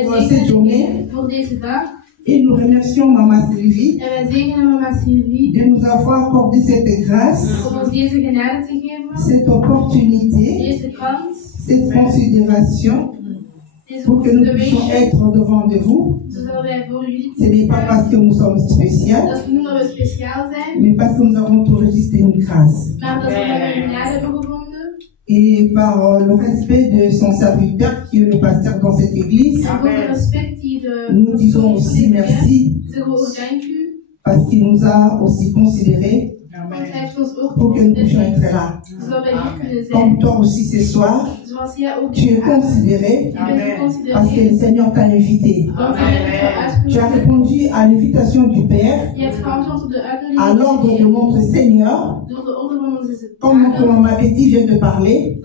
pour cette journée. Et nous remercions Maman Sylvie de nous avoir accordé cette grâce, cette opportunité, cette considération pour que nous puissions être devant de vous. Ce n'est pas parce que nous sommes spéciaux, mais parce que nous avons tout registré une grâce. Et par le respect de son serviteur qui est le pasteur dans cette église, nous disons aussi merci parce qu'il nous a aussi considérés pour que nous puissions être là. Comme toi aussi ce soir, tu es considéré parce que le Seigneur t'a invité. Tu as répondu à l'invitation du Père, à l'ordre de notre Seigneur. Comme Maman Betty vient de parler,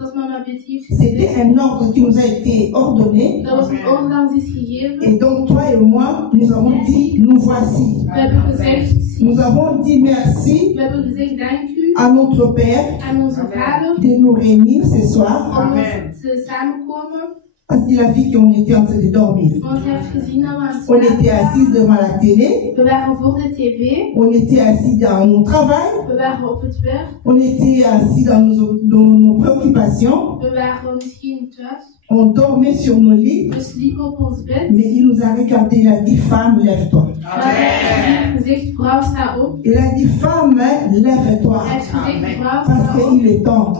c'était un ordre qui nous a été ordonné. Et donc toi et moi, nous avons dit, nous voici. Nous avons dit merci à notre Père de nous réunir ce soir. Parce qu'il a vu qu'on était en train de dormir. On était assis devant la télé. On était assis dans nos travail. On était assis dans nos préoccupations. On dormait sur nos lits. Mais il nous a regardé, il a dit, femme, lève-toi. Il a dit, femme, lève-toi. Parce qu'il est temps.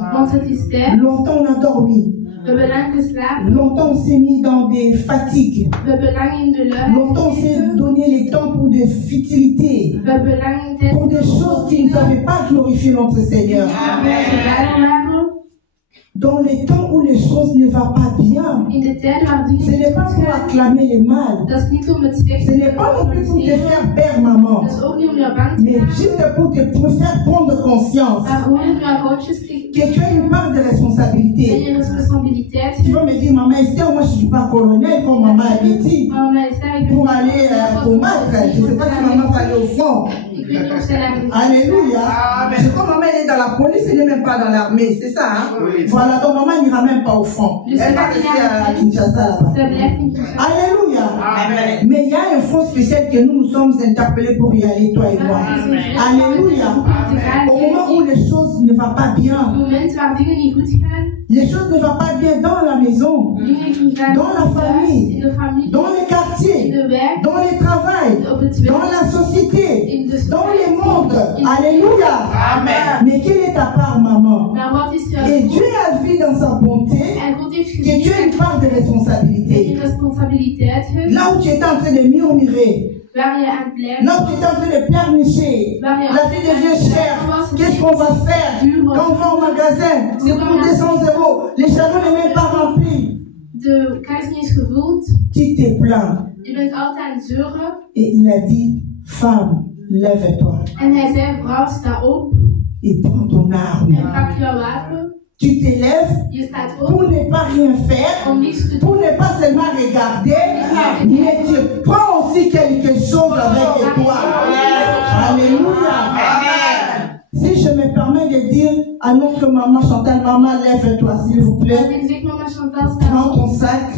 Longtemps on a dormi. Longtemps on s'est mis dans des fatigues. Longtemps on s'est donné les temps pour des futilités, pour des choses qui ne savaient pas glorifier notre Seigneur. Dans les temps où les choses ne vont pas bien, ce n'est pas pour acclamer les mal, ce n'est pas non plus pour te faire perdre maman, mais juste pour te faire prendre conscience que tu as une part de responsabilité. Tu vas me dire, maman Esther, moi je ne suis pas colonel comme maman Betty pour aller combattre. Je ne sais pas si maman va aller au front. Alléluia. Je crois que maman elle est dans la police, elle n'est même pas dans l'armée, c'est ça, hein? Oui. Voilà, donc maman n'ira même pas au front. Elle va rester à Kinshasa là-bas. Alléluia. Amen. Mais il y a un front spécial que nous sommes interpellés pour y aller, toi et moi. Amen. Alléluia. Amen. Au moment où les choses ne vont pas bien, les choses ne vont pas bien dans la maison, dans la famille, dans les quartiers, dans les travails, dans la société, dans les mondes. Alléluia. Amen. Mais quelle est ta part, maman? Et Dieu a vu dans sa bonté que tu as une part de responsabilité. Là où tu étais en train de murmurer, là où tu étais en train de pleurnicher, la vie devient chère. Qu'est-ce qu'on va faire? Quand on va au magasin, c'est pour 200 €. Les chariots ne même pas remplis. Tu t'es plaint. Et il a dit, femme, lève-toi. Et prends ton arme. Tu t'élèves pour ne pas rien faire, pour ne pas seulement regarder, mais tu prends aussi quelque chose avec toi. Alléluia. Amen. Si je me permets de dire à notre maman Chantal, maman, lève-toi s'il vous plaît. Prends ton sac.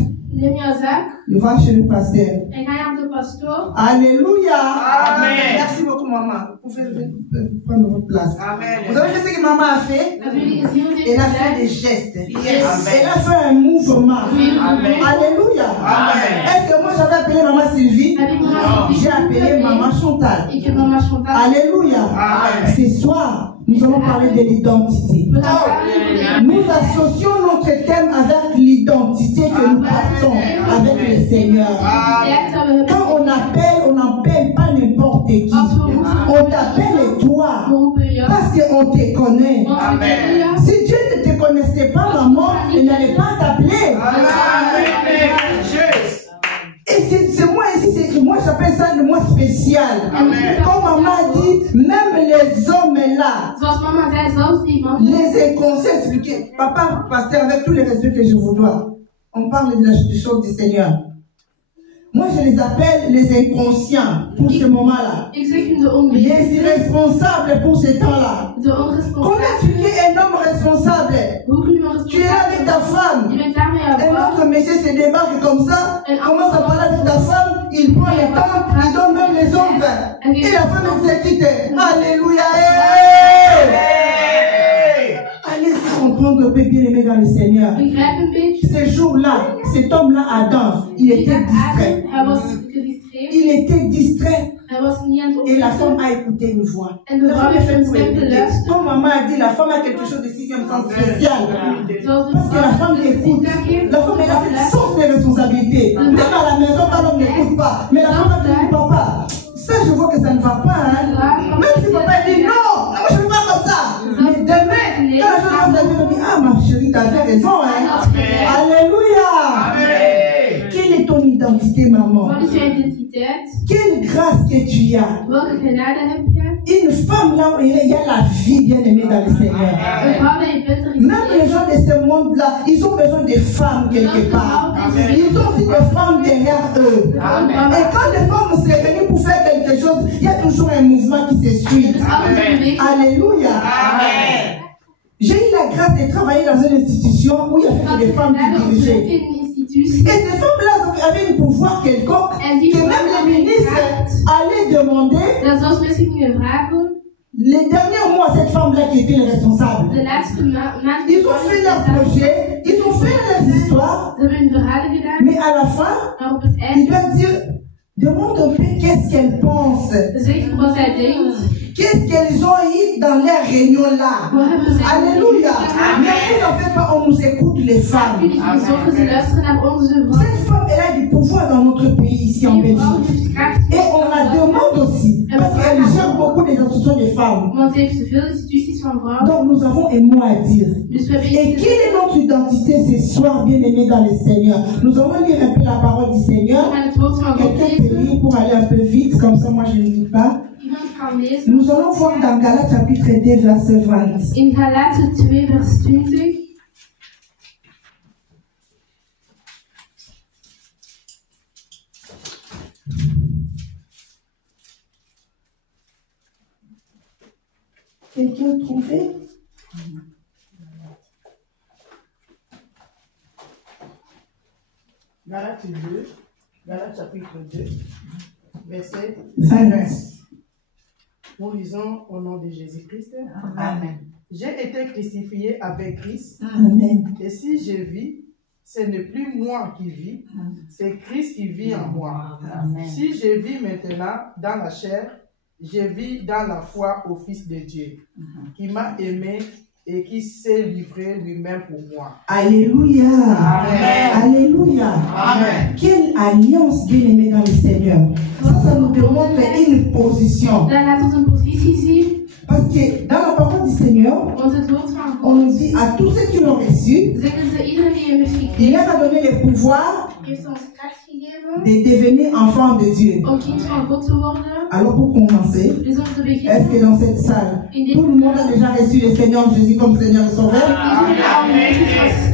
Va chez le pasteur. Alléluia. Amen. Merci beaucoup maman. Vous pouvez prendre votre place. Amen. Vous avez fait ce que maman a fait? Elle a fait des gestes. Yes. Elle a fait un mouvement. Amen. Alléluia. Amen. Est-ce que moi j'avais appelé maman Sylvie? J'ai appelé maman Chantal. Alléluia. Amen. Ce soir, nous allons parler de l'identité. Nous associons notre thème avec l'identité que nous partons avec le Seigneur. Quand on n'appelle pas n'importe qui. On t'appelle toi parce qu'on te connaît. Amen. Si Dieu ne te connaissait pas, maman, il n'allait pas t'appeler. Et c'est moi ici, moi j'appelle ça le moi spécial. Amen. Comme maman a dit, même les hommes là, les conseils expliqués. Papa, pasteur, avec tous les respects que je vous dois, on parle des choses du Seigneur. Moi, je les appelle les inconscients pour ce moment-là. Les irresponsables pour ce temps-là. Comment tu es un homme responsable? Tu es là avec ta femme. Un autre monsieur se débarque comme ça, commence à parler avec ta femme, il prend les temps, il donne même les ordres. Et la femme exécute. Alléluia. Allez-y comprendre le bien aimé dans le Seigneur. Ce jour-là, cet homme-là, Adam, il était distrait. Il était distrait. Et la femme a écouté une voix. La femme est faite pour écouter. Comme maman a dit, la femme a quelque chose de sixième sens spécial. Parce que la femme écoute. La femme elle a cette sens de responsabilité. Même à la maison, quand l'homme n'écoute pas. Mais la femme a dit, papa, ça je vois que ça ne va pas. Hein. Même si papa dit non, je ne veux pas comme ça. Mais demain, quand la femme va dire, ah ma chérie, t'as fait raison. Hein. Alléluia. Quelle est ton identité, maman? Quelle grâce que tu as. Une femme là où il y a la vie bien aimée dans le Seigneur. Même les gens de ce monde-là, ils ont besoin de femmes quelque part. Ils ont aussi des femmes derrière eux. Et quand les femmes se réunissent pour faire quelque chose, il y a toujours un mouvement qui se suit. Alléluia. J'ai eu la grâce de travailler dans une institution où il y avait des femmes qui dirigeaient. Et ces femmes-là avaient un pouvoir quelconque que même les ministres allaient demander. Les derniers mois, cette femme-là qui était le responsable. Ils ont fait leur projet, ils ont fait leurs histoires. Mais à la fin, ils doivent dire, demande un peu qu'est-ce qu'elle pense. Qu'est-ce qu'elles ont eu dans les réunions là? Alléluia. Mais vous n'en faites pas, on nous écoute les femmes. Cette femme, elle a du pouvoir dans notre pays ici en Belgique. Et on la demande aussi. Parce qu'elle gère beaucoup des institutions des femmes. Donc nous avons un mot à dire. Et quelle est notre identité ce soir, bien aimé dans le Seigneur? Nous allons lire un peu la parole du Seigneur. Quelqu'un peut lire pour aller un peu vite, comme ça moi je ne lis pas. Nous allons voir dans Galates chapitre 2 verset 20. In Galaten 2 vers 20. Quelqu'un a trouvé? Galates 2, Galates chapitre 2, verset 20. Nous lisons au nom de Jésus-Christ. Amen. J'ai été crucifié avec Christ. Amen. Et si je vis, ce n'est plus moi qui vis, c'est Christ qui vit en moi. Amen. Si je vis maintenant dans la chair, je vis dans la foi au Fils de Dieu, qui m'a aimé et qui s'est livré lui-même pour moi. Alléluia. Amen. Alléluia. Amen. Quelle alliance bien aimée dans le Seigneur. Ça nous demande une position. Parce que dans la parole du Seigneur, on nous dit à tous ceux qui l'ont reçu, il leur a donné le pouvoir de devenir enfants de Dieu. Alors pour commencer, est-ce que dans cette salle, tout le monde a déjà reçu le Seigneur Jésus comme Seigneur et Sauveur?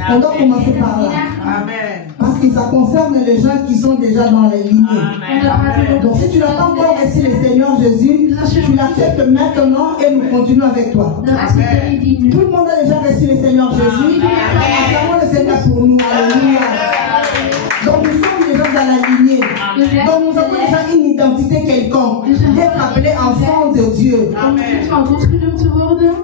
On doit commencer par là. Amen. Parce que ça concerne les gens qui sont déjà dans les lignées. Donc si tu n'as pas encore reçu le Seigneur Jésus, tu l'acceptes maintenant et nous continuons avec toi. Amen. Tout le monde a déjà reçu le Seigneur Jésus. Acclamons le Seigneur pour nous. Alléluia. Donc nous sommes déjà dans la lignée. Donc nous avons déjà une identité quelconque. D'être appelés enfants de Dieu.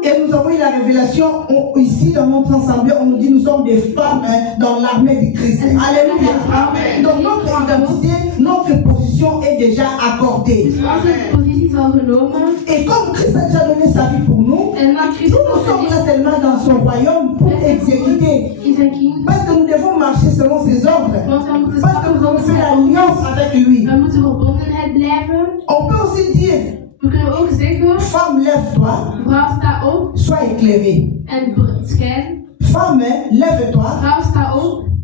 Et nous avons eu la révélation ici dans notre assemblée. On nous dit nous sommes des femmes dans l'armée du Christ. Alléluia. Donc notre identité, notre position est déjà accordée. Et comme Christ a déjà donné sa vie pour nous, nous sommes là seulement dans son royaume pour exécuter. Parce que nous devons marcher selon ses ordres. Parce que nous avons fait l'alliance avec lui. On peut aussi dire, femme, lève-toi, sois éclairée. Femme, lève-toi,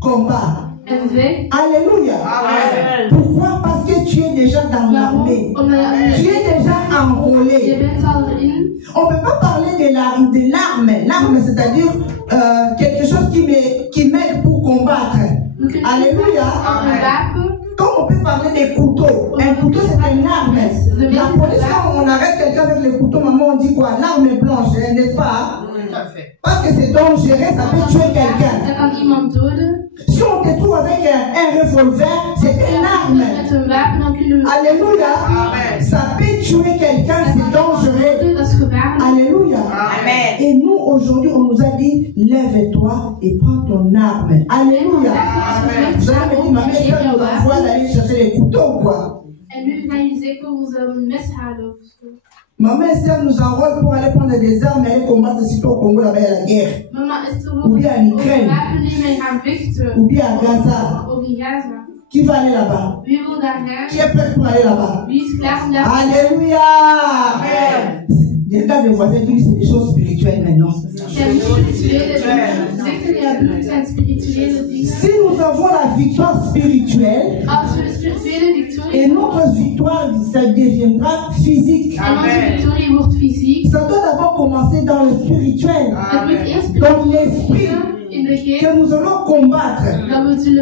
combat. Alléluia. Amen. Pourquoi? Parce que tu es déjà dans l'armée. Tu es déjà enrôlé. On ne peut pas parler de l'arme. L'arme, c'est-à-dire quelque chose qui m'aide pour combattre. Alléluia. Amen. Comme on peut parler des couteaux. Un couteau, c'est une arme. La police, quand on arrête quelqu'un avec le couteau, maman, on dit quoi? L'arme est blanche, n'est-ce pas? Parce que c'est dangereux, ça peut tuer quelqu'un. Si on te trouve avec un revolver, c'est une arme. Alléluia. Amen. Ça peut tuer quelqu'un, c'est dangereux. Alléluia. Amen. Et nous, aujourd'hui, on nous a dit, lève-toi et prends ton arme. Alléluia. Amen. Vous avez dit, ma mère, nous envoie d'aller chercher les couteaux, quoi. Maman et sœur nous enrôlent pour aller prendre des armes et aller combattre sitôt au Congo, là-bas, à la guerre. Ou bien en Ukraine. Ou bien à Gaza. Qui va aller là-bas? Qui est prêt pour aller là-bas? Alléluia! Amen. Regarde les voisins, disent c'est des choses spirituelles maintenant. Si nous avons la victoire spirituelle, et notre victoire, ça deviendra physique. Amen. Ça doit d'abord commencer dans le spirituel, dans l'esprit que nous allons combattre.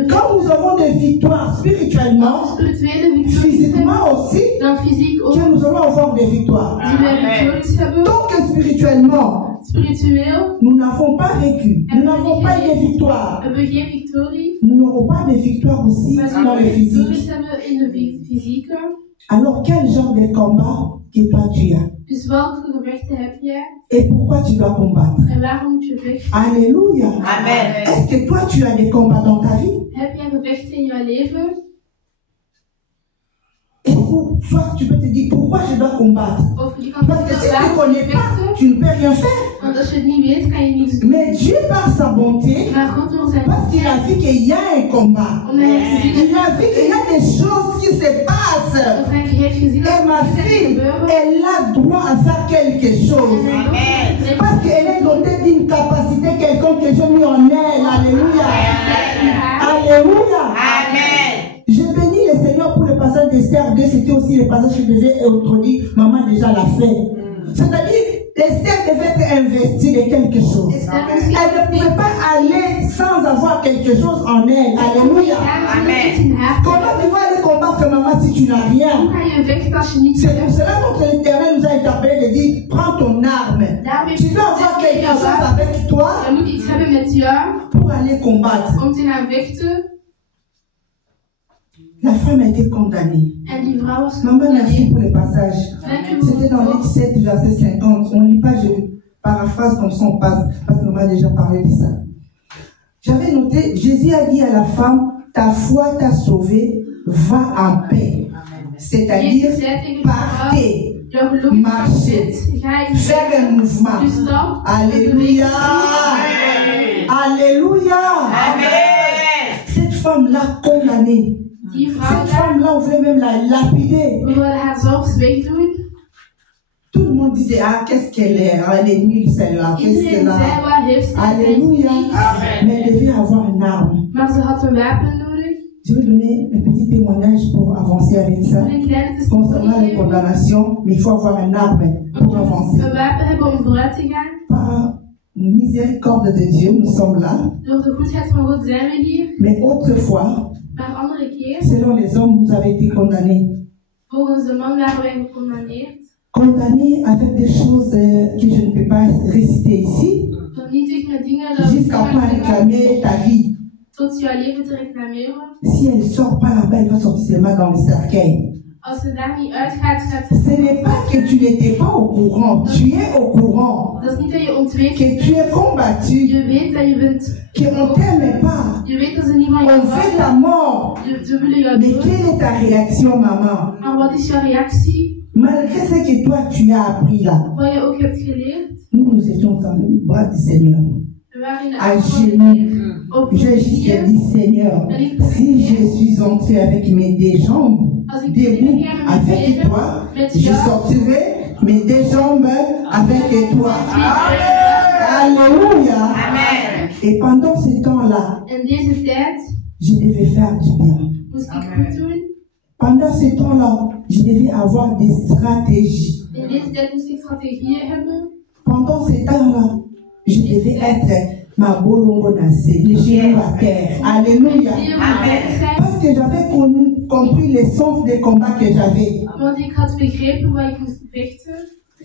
Quand nous avons des victoires spirituellement, physiquement aussi, que nous allons avoir des victoires. Donc spirituellement, nous n'avons pas vécu, nous n'avons pas eu de victoire. Nous n'aurons pas de victoire aussi dans le physique. Alors quel genre de combat que toi tu as? Et pourquoi tu dois combattre? Alléluia. Amen. Est-ce que toi tu as des combats dans ta vie? Et soit tu peux te dire pourquoi je dois combattre? Parce que si tu ne connais pas, tu ne peux rien faire. Mais Dieu par sa bonté, parce qu'il a vu qu'il y a un combat, il a vu qu'il y a des choses qui se passent. Et ma fille, elle a droit à faire quelque chose. Parce qu'elle est dotée d'une capacité quelconque que j'ai mis en elle. Alléluia. Alléluia. Amen. Je bénis le Seigneur pour le passage d'Esther 2. C'était aussi le passage que je devais introduire. Maman déjà l'a fait. C'est-à-dire, Esther devait être investie de quelque chose. Elle ne pouvait pas aller sans avoir quelque chose en elle. Alléluia. Amen. Comment tu vas aller combattre maman si tu n'as rien? C'est pour cela que notre Éternel nous a interpellé de dire, prends ton arme. Tu dois avoir quelque chose avec toi pour aller combattre. La femme a été condamnée. Maman, merci pour le passage. C'était dans Luc 7, verset 50. On ne lit pas, je paraphrase comme ça, on passe, parce qu'on m'a déjà parlé de ça. J'avais noté, Jésus a dit à la femme, ta foi t'a sauvée, va en paix. C'est-à-dire, partez, marchez, faire un mouvement. Alléluia. Alléluia. Cette femme l'a condamnée. Cette femme-là, on voulait même la lapider. Tout le monde disait, ah, qu'est-ce qu'elle est? Elle est nulle, celle-là. Qu'est-ce qu'elle a? Alléluia. Mais elle devait avoir une arme. Je vais donner un petit témoignage pour avancer avec ça. Concernant les condamnations, mais il faut avoir une arme pour avancer. Par miséricorde de Dieu, nous sommes là. Mais autrefois, selon les hommes, vous avez été condamnés. Condamnés avec des choses que je ne peux pas réciter ici. Jusqu'à pas réclamer ta vie. Si elle ne sort pas là-bas, elle va sortir seulement dans le cercueil. Ce n'est pas que tu n'étais pas au courant, tu es au courant que tu es combattu, qu'on ne t'aime pas, on veut ta mort. Mais quelle est ta réaction, maman? Malgré ce que toi tu as appris là, nous étions dans le bras du Seigneur. À genoux, j'ai juste dit, Seigneur, si je suis entré avec mes deux jambes, debout avec toi, je sortirai mes deux jambes avec toi. Alléluia. Amen. Et pendant ce temps-là, je devais faire du bien. Pendant ce temps-là, je devais avoir des stratégies. Pendant ce temps-là, je devais être ma bolongo nassé, les genoux à terre. Alléluia. Amen. Parce que j'avais compris l'essence des combats que j'avais. Want ik had begrepen waar ik moest vechten.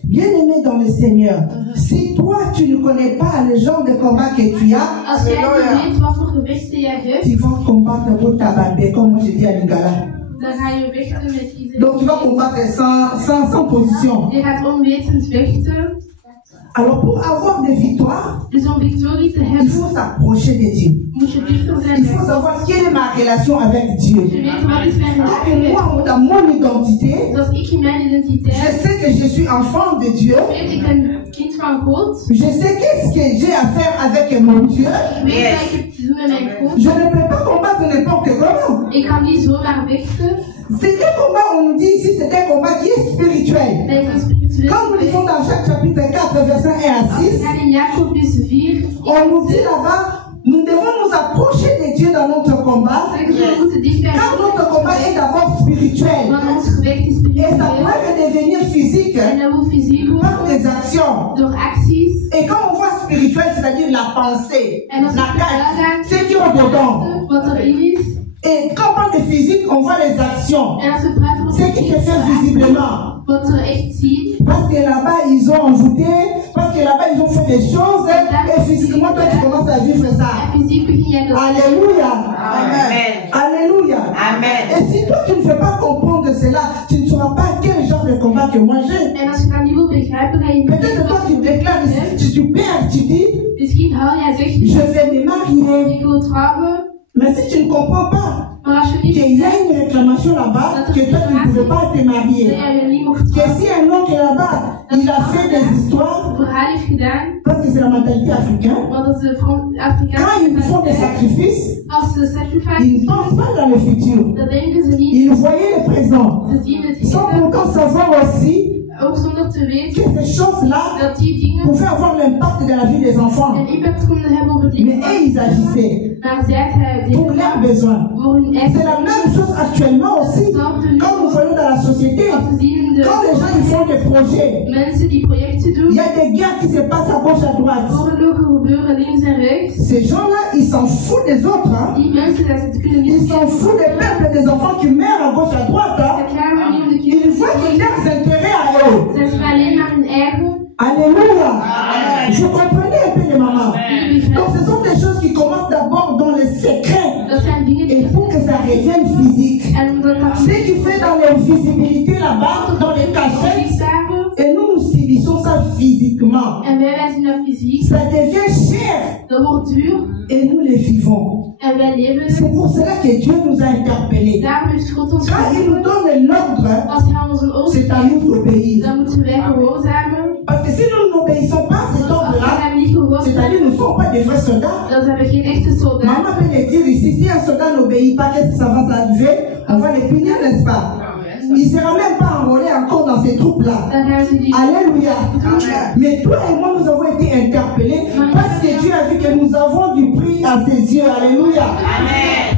Bien-aimé dans le Seigneur, si toi tu ne connais pas le genre de combat que tu as, Als jij niet weet wat voor gevechten jij hebt, tu vas combattre pour ta bande, comme moi je dis à Lingala. dan ga je vechten met iedereen. Donc tu vas combattre sans position. Je gaat onwetend vechten. Alors pour avoir des victoires, Dus om victorie te il hebben, faut s'approcher de Dieu. moet je dichter zijn Il bij faut God. savoir quelle est ma relation avec Dieu. Je weet wat is mijn Quand relatie moi, met God. dans mon identité, Zoals ik in mijn je identiteit sais que je suis enfant de Dieu. weet, ik ben kind van God. Je sais qu'est-ce que j'ai à faire avec mon Dieu. Ik weet wat ik heb te doen met mijn God. Je ne peux pas combattre n'importe comment. Ik kan niet zomaar vechten. C'est un combat, on nous dit ici, c'est un combat qui est spirituel. Dat is een spiritueel Quand nous lisons dans Jacques chapitre 4, versets 1 à 6, En in Jacobus 4 on nous dit là-bas, nous devons nous approcher de Dieu dans notre combat. zeggen ze, we moeten dicht bij Car God. notre combat est d'abord spirituel. Want ons gevecht is Et ça spiritueel. pourrait devenir physique En dat moet fysiek par worden. les actions. Door acties. Et quand on voit spirituel, c'est-à-dire la pensée, En als la we carte, praten, c'est qui est dedans. wat erin is. Et quand on parle de physique, on voit les actions. En als we praten over C'est qui se fait visiblement. wat er echt ziet. Parce que là-bas, ils ont envoûté, parce que là-bas, ils ont fait des choses, et physiquement, toi, tu commences à vivre ça. En fysiek begin jij dat. Alléluia. Amen. Alléluia. Amen. Et si toi, tu ne veux pas comprendre cela, tu ne sauras pas quel genre de combat que moi j'ai. En als je dat niet wil begrijpen, ga je niet Peut-être toi, tu déclares, tu perds, tu dis, Misschien hou jij zegt, je vais me marier. ik wil trouwen. Mais si tu ne comprends pas Maar als je niet qu'il y a une réclamation là-bas, que toi, tu ne pouvais pas te dat marier. jij niet mocht Que trouwen, si un oncle là-bas, il a fait des histoires, een verhaal heeft gedaan, parce que c'est la mentalité africaine, want dat is de quand Afrikaanse ils font des mentaliteit. sacrifices, Als ze sacrifice ils ne pensent pas dans le futur. dat denken ze niet. Ils voyaient le présent. Ze zien het Sans heden, pourtant savoir aussi ook zonder te weten que ces choses-là dat die dingen pouvaient avoir l'impact dans la vie des enfants. een impact konden hebben op het Mais leven. eux, ils agissaient Maar zij pour deden leurs besoins. voor hun C'est eigen la même chose actuellement aussi. Quand nous voyons dans la société, Als we zien in quand les gens ils font des projets, mensen die projecten il doen, y a des guerres qui se passent à gauche, à droite. oorlogen gebeuren links en rechts. Ces gens-là, ils s'en foutent des autres. Hein. Die mensen, dat kunnen niet Ils s'en foutent des peuples, des enfants qui meurent à gauche, à droite. Hein. Ze gaan maar niet om de Ils kinderen. voient que leurs intérêts à eux. Ze zien alleen maar hun eigen. Alléluia. Je comprenais un peu les mamans. Die Donc ce sont des choses qui commencent d'abord dans le secret. Dat zijn dingen Et die pour que ça revienne physique. en omdat dat Ce qui fait dans l'invisibilité là-bas, dans les cachettes, zichtbaar et nous nous subissons ça physiquement. en wij zien dat fysiek. Ça devient cher Dat wordt duur et nous les vivons. en wij leven C'est het. pour cela que Dieu nous a interpellés. Daarom heeft God ons Quand il nous donne l'ordre, Als hij ons een oog c'est à geeft, nous d'obéir. dan moeten wij gehoorzamen. Parce que si nous n'obéissons pas à cet Als we ordre-là, hem niet gehoorzamen, c'est-à-dire nous ne sommes pas des vrais soldats. dan zijn we geen echte soldaten. Maman peut le dire ici, si un soldat n'obéit pas, qu'est-ce que ça va arriver? On va les punir, n'est-ce pas? Il ne sera même pas enrôlé encore dans ces troupes-là. Dan gaan ze die. Alléluia. Mais toi et moi, nous avons été interpellés parce que Dieu a vu que nous avons du prix à ses yeux. Alléluia.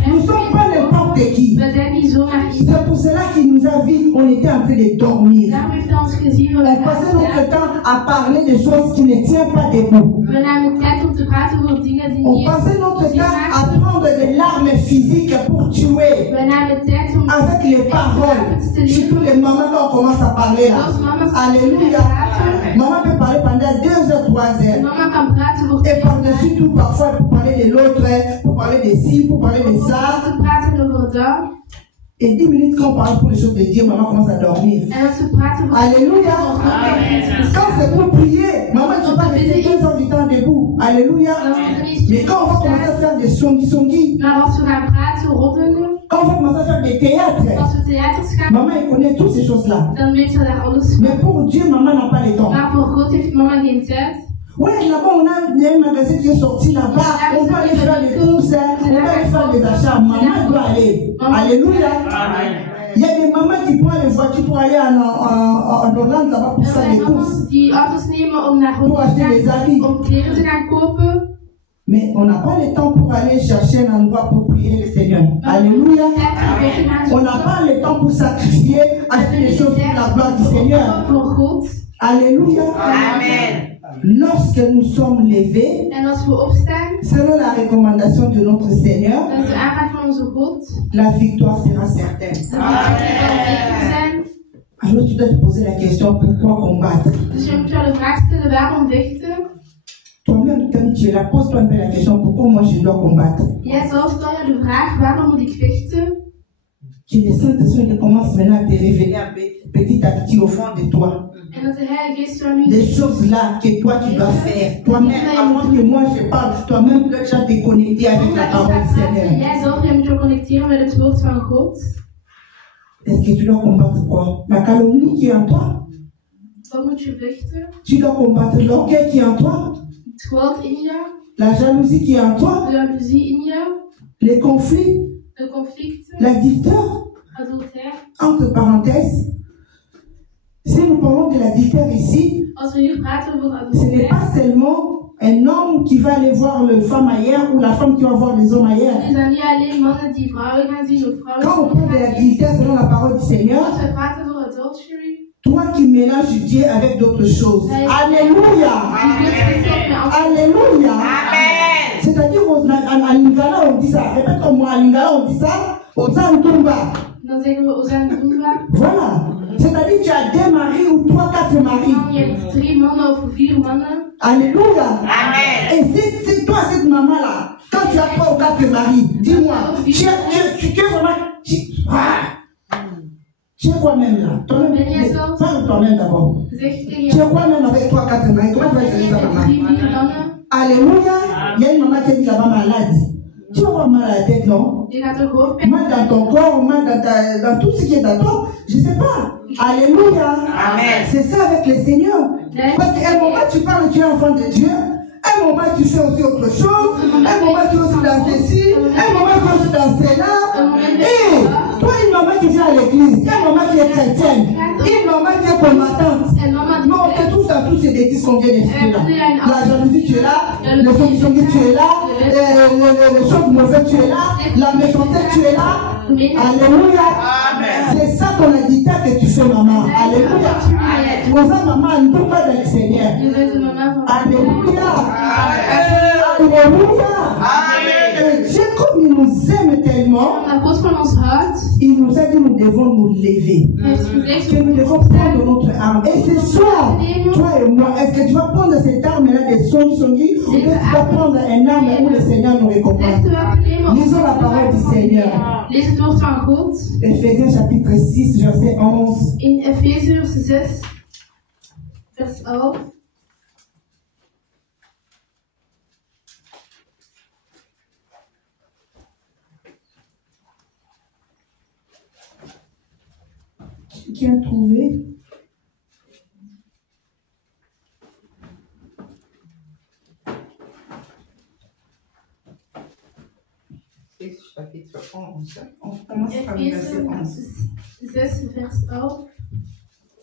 Nous ne sommes pas n'importe qui. We zijn niet zomaar iets. C'est pour cela qu'il nous a vu, on était en train de dormir. Daarom heeft hij ons gezien. We On passait notre temps à parler de choses qui ne tiennent pas debout. We namen tijd om te praten over dingen die On niet. passait notre temps à prendre des larmes physiques pour tuer We namen tijd om avec les paroles. Surtout les mamans quand on commence à parler là. Alléluia. Maman peut parler pendant 2 heures, 3 heures. Mama kan praten voor Et par-dessus tout, parfois, pour parler de l'autre, pour parler de ci, pour parler de ça. te praten over dat. Et 10 minutes quand on parle pour les choses de Dieu, maman commence à dormir. En als we praten voor Alléluia. Quand c'est pour prier, maman ne peut pas rester 2 heures du temps debout. Alléluia. Mais quand on va commencer à faire des songi, Maar als we gaan praten, roddelen, quand on va commencer à faire des théâtres, als we theaters gaan, maman elle connaît toutes ces choses-là. dan weten we daar alles van. Mais pour Dieu, maman n'a pas le temps. Maar voor God heeft mama geen tijd. Ouais, là-bas, on a un magasin qui est sorti là-bas. On peut aller faire des courses, on peut aller faire des achats. Maman doit aller. Alléluia. Il y a des mamans qui prennent les voitures pour aller en Hollande là-bas pour Er faire zijn des courses. mama's die auto's nemen om naar Pour Holland te acheter des habits. gaan, om kleren te gaan kopen. Mais on n'a pas le temps pour aller chercher un endroit pour prier le Seigneur. Alléluia. On n'a pas le temps pour sacrifier, acheter des choses pour la gloire du Seigneur. Voor God. Alléluia. Amen. Lorsque nous sommes levés, En als we opstaan, selon la recommandation de notre Seigneur, dat is de aanraad van onze God, la victoire sera certaine. Alors tu dois te poser la question, pourquoi combattre? Dus je moet jou de vraag stellen, waarom vechten? Toi-même, comme tu es là, pose-toi un peu la question, pourquoi moi je dois combattre? Jijzelf stel je de vraag, waarom moet ik vechten? Que le Saint-Esprit commence maintenant à te révéler petit à petit au fond de toi. En dat de Heilige Geest jou nu Des choses là que toi tu dois faire. Toi-même, avant que moi je parle, toi-même tu dois déjà te connecter avec la parole du Seigneur. Jijzelf, jij moet jou connecteren met het woord van God. Est-ce que tu dois combattre quoi? La calomnie qui est en toi? Wat moet je vechten? Tu dois combattre l'orgueil qui est en toi? Het geweld in jou, La jalousie qui est en toi? de jaloezie in jou, Les conflits? de conflicten, L'adultère? adultère. Entre parenthèses, si nous parlons de l'adultère ici, Als we hier praten over ce n'est adultère, pas seulement un homme qui va aller voir les femmes ailleurs ou la femme qui va voir les hommes ailleurs. is dat niet alleen mannen die vrouwen gaan zien of vrouwen Quand on die parle de mannen gaan zien. l'adultère selon la parole du Seigneur, Als we praten over adultery, toi qui mélanges Dieu avec d'autres choses. Alléluia! die vecht zich met andere. Alléluia! C'est-à-dire en lingala on dit ça. Répète-moi, en lingala on dit ça. Aux Antumba. Dan zeggen we Ozan Dumba. Voilà. C'est-à-dire tu as 2 maris ou 3, 4 maris. Je hebt 3 mannen of 4 mannen. Alléluia. Et c'est toi, cette maman-là, quand tu as 3 ou 4 maris, dis-moi, tu es vraiment... Tu es quoi-même là? Toi-même, parle de toi-même d'abord. Zeg Tu es tegen quoi-même avec 3 ou 4 maris? Comment tu vas gérer ça, maman? 3, 4 mannen. Alléluia. Il y a une maman qui est là-bas malade. Tu vas avoir mal à la tête, non? Je gaat er hoofdpijn. Mal dans ton corps, mal dans tout ce qui est dans toi. Je ne sais pas. Alléluia. Amen. C'est ça avec le Seigneur. Parce qu'à un moment, tu parles, tu es enfant de Dieu. À un moment, tu fais aussi autre chose. À un moment, tu es aussi dans ceci. À un moment, tu es aussi dans cela. Et toi, une maman qui vient à l'église. Une maman qui est chrétienne. Une maman qui est combattante. Non, on te trouve dans tous ces bêtises qu'on vient d'expliquer là. La jalousie, tu es là. Le fonctionnement, tu es là. Les choses mauvaises, tu es là. La méchanceté, tu es là. Alléluia. C'est ça ton additeur que tu fais, maman. Alléluia. Pour ça, maman, ne peut pas dans le Seigneur. Je bent een mama van. Alléluia. Alléluia. Et Dieu, comme il nous aime tellement, Omdat God van ons houdt, il nous a dit nous devons nous lever. heeft gezegd Que nous devons prendre notre arme. Et ce soir, toi et moi, est-ce que tu vas prendre cette arme-là des songi ou bien tu vas prendre un arme où le Seigneur nous récompense? Lisons la parole du Seigneur. Lees het woord van God Éphésiens chapitre 6, verset 11. in Efeziërs 6, vers 11. Qui a trouvé? Chapitre 11. On commence par le verset 11. Efeziërs 6, vers 11.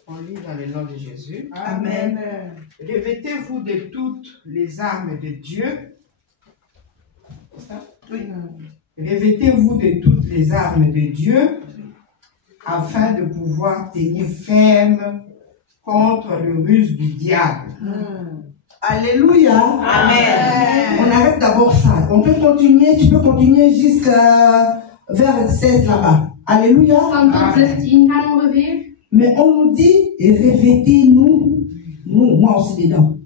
On lit dans le nom de Jésus. Amen. Revêtez-vous de toutes les armes de Dieu. Oui. Revêtez-vous de toutes les armes de Dieu afin de pouvoir tenir ferme contre le ruse du diable. Alléluia. Amen. On arrête d'abord ça. On peut continuer, tu peux continuer jusqu'à vers 16 là-bas. Alléluia. Van tot 16 gaan ongeveer. Mais on nous dit, revêtez-nous, nous, moi aussi dedans.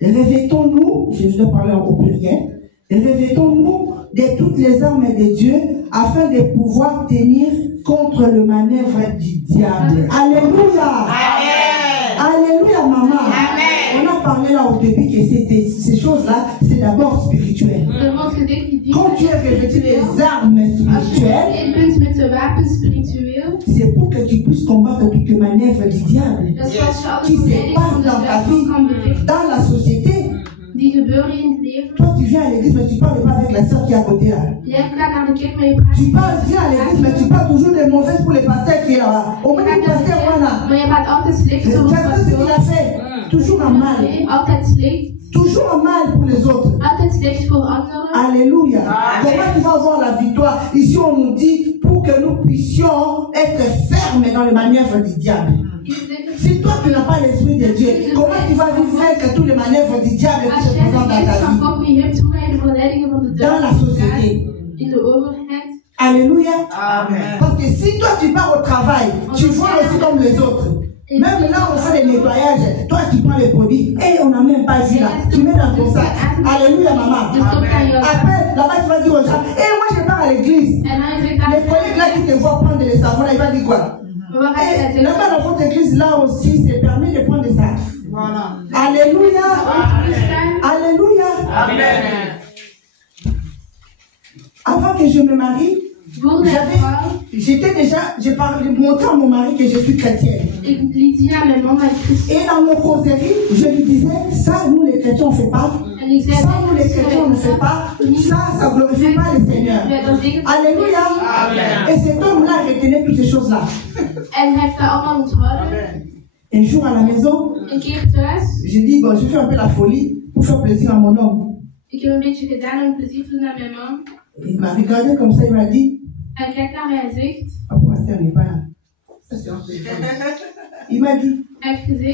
Revêtons-nous, je dois parler au pluriel, revêtons-nous de toutes les armes de Dieu afin de pouvoir tenir contre le manœuvre du diable. Alléluia. Amen. Alléluia, maman. Amen. On a parlé là au début que ces choses-là, c'est d'abord spirituel. Er wordt gezegd, die Quand tu es revêtu des armes als je spirituelles, alleen bent met de wapens spiritueel, c'est pour que tu puisses combattre toutes les manœuvres du diable dat is als je alle qui se verleidingen passent van de dans ta duivel kan vie, bevechten, dans la société. die gebeuren in het leven. Toi, tu viens à l'église, mais tu ne parles pas avec la soeur qui est à côté là. Jij gaat naar de kerk, maar je praat Tu niet parles, met viens à l'église, de mais tu parles toujours des mauvaises pour le pasteur qui est là-bas. Au moins, le pasteur, voilà. maar je praat altijd slecht Tu over as vu ce qu'il a pastoor. fait? Toujours en mal. Nee, altijd slecht. Toujours en mal pour les autres. Altijd slecht voor anderen. Alléluia. Comment tu vas avoir la victoire? Ici, on nous dit pour que nous puissions être fermes dans les manœuvres du diable. Si toi, tu n'as pas l'esprit de Dieu, comment tu vas vaincre toutes les manœuvres du diable qui Als se jij de présentent dans geest ta van vie? God niet hebt, hoe ga je de verleidingen van de Dans duivel la société. in de overheid? Alléluia. Amen. Parce que si toi, tu pars au travail, travail, tu vois aussi comme les autres. Même là, on fait des nettoyages. Toi, tu prends les produits. Et on n'a même pas vu là. Tu mets dans ton sac. Alléluia, maman. Après, là-bas, tu vas dire aux gens, moi, je pars à l'église. Les collègues là qui te voient prendre les savons, là, ils vont dire quoi? Et là-bas, dans votre église, là aussi, c'est permis de prendre des sacs. Voilà. Alléluia. Alléluia. Amen. Avant que je me marie, j'ai montré à mon mari que je suis chrétienne. Et dans mon causerie, je lui disais, ça, nous les chrétiens, on ne fait pas. Ça, nous les chrétiens, on ne fait pas. Ça ne glorifie pas le Seigneur. Alléluia. Amen. Et cet homme-là retenait toutes ces choses-là. Un jour à la maison, j'ai dit, bon, je fais un peu la folie pour faire plaisir à mon homme. Il m'a regardé comme ça, il m'a dit, pasteur n'est pas là. Ça, c'est un peu. Il m'a dit,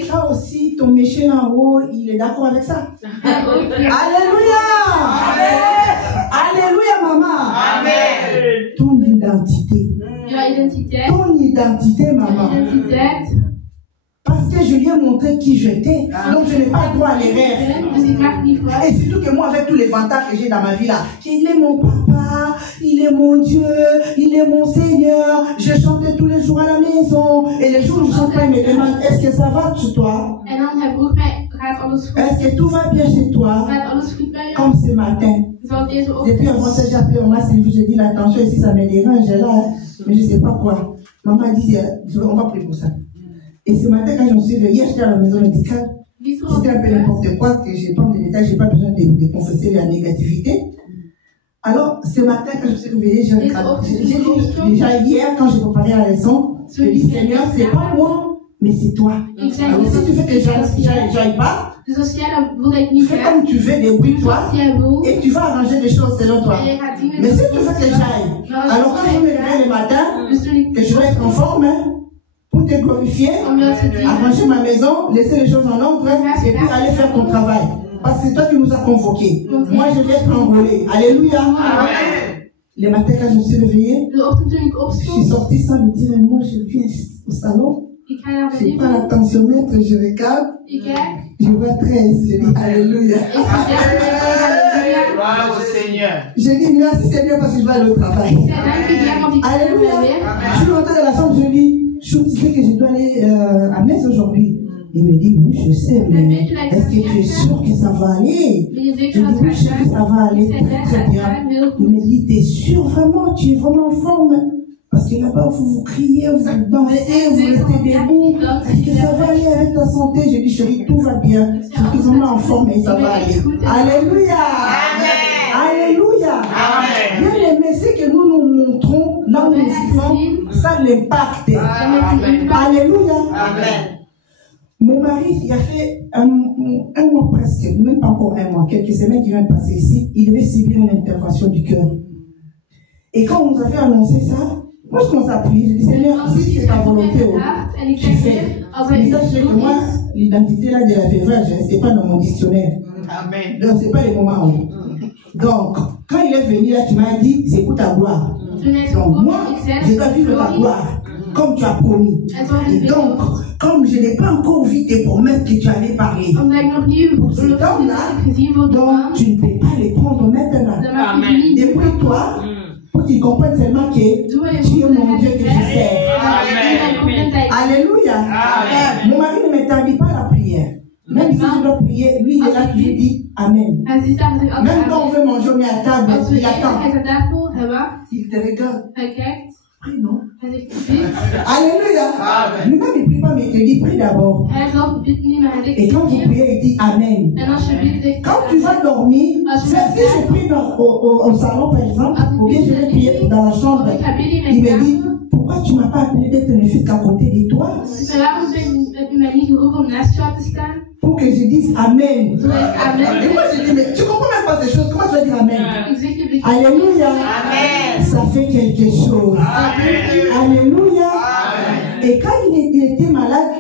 ça aussi, ton méchant en haut, il est d'accord avec ça. Alléluia. Alléluia, maman. Amen. Ton identité. Ton identité, maman. Parce que je lui ai montré qui j'étais, donc je n'ai pas droit à l'erreur. Et surtout que moi, avec tous les vantages que j'ai dans ma vie là, il est mon papa, il est mon Dieu, il est mon Seigneur. Je chantais tous les jours à la maison. Et les jours où je chante, il me demande, est-ce que ça va chez toi? Est-ce que tout va bien chez toi? Comme ce matin. Depuis avant ça, j'ai appelé Oma Sylvie, j'ai dit l'attention ici, ça me dérange là, mais je ne sais pas quoi. Maman a dit, on va prier pour ça. Et ce matin, quand je me suis réveillée, j'étais à la maison médicale. C'était un peu n'importe quoi, que je n'ai pas de détails, je n'ai pas besoin de confesser la négativité. Alors, ce matin, quand je me suis réveillée, j'ai dit, déjà hier, quand je préparais la leçon, je dis, Seigneur, c'est pas moi, mais c'est toi. Alors, si tu veux que j'aille pas, fais comme tu veux, débrouille-toi, et tu vas arranger des choses selon toi. Mais si tu veux que j'aille, alors quand je me réveille le matin, que je vais être en forme, pour te glorifier, arranger ma maison, laisser les choses en ordre et puis aller faire ton travail. Parce que c'est toi qui nous as convoqués. Moi, je vais être enrôlé. Alléluia. Amen. Le matin, quand je me suis réveillée, je suis sortie sans me dire un mot. Je viens au salon. Je prends la tensiomètre, je regarde. Je vois 13. Je dis Alléluia. Gloire au Seigneur. Je dis merci Seigneur parce que je vais aller au travail. Alléluia. Je suis rentrée dans la chambre, je dis. Je disais que je dois aller à Metz aujourd'hui. Il me dit, oui, je sais, mais est-ce que tu es sûr que ça va aller? Je dis, oui, je sais que ça va aller très, très bien. Il me dit, t'es sûr vraiment? Tu es vraiment en forme? Parce que là-bas, vous criez, vous dansez, vous restez debout. Est-ce que ça va aller avec ta santé? Je dis, chérie, tout va bien. Je suis vraiment en forme et ça va aller. Alléluia! Alléluia! Bien aimé, c'est que nous nous montrons là où nous vivons, ça l'impacte. Alléluia! Amen. Mon mari, il a fait un mois presque, même pas encore un mois, quelques semaines qui viennent de passer ici, il devait subir une intervention du cœur. Et quand on nous avait annoncé ça, moi je commence à prier, je dis Seigneur, si c'est ta volonté, tu fais. Mais sachez que moi, l'identité là de la veuvage, c'est pas dans mon dictionnaire. Amen. Donc c'est pas les moments où. Donc, quand il est venu là, tu m'as dit, c'est pour ta gloire. Donc moi, je dois vivre ta gloire, comme tu as promis. Et donc, comme je n'ai pas encore vu tes promesses que tu avais parlé, pour cet homme-là, donc tu ne peux pas les prendre maintenant. Débrouille-toi, pour qu'ils comprennent seulement que tu es mon Dieu que je sers. Alléluia. Amen. Mon mari ne m'interdit pas la prière. Même si je dois prier, lui il est là, je dis Amen. Même quand on veut manger, on est à table, il attend. Il te regarde. Prie, non? Alléluia. Lui-même, il ne prie pas, mais il te dit prie d'abord. Et quand vous priez, il dit Amen. Quand tu vas dormir, si je prie au salon, par exemple, ou bien je vais prier dans la chambre, il me dit pourquoi tu ne m'as pas appelé d'être ne fût qu'à côté de toi? Pour que je dise Amen. Et moi je dis, mais tu comprends même pas ces choses, comment tu vas dire Amen? Alléluia. Amen. Ça fait quelque chose. Amen. Alléluia. Amen. Et quand il était malade,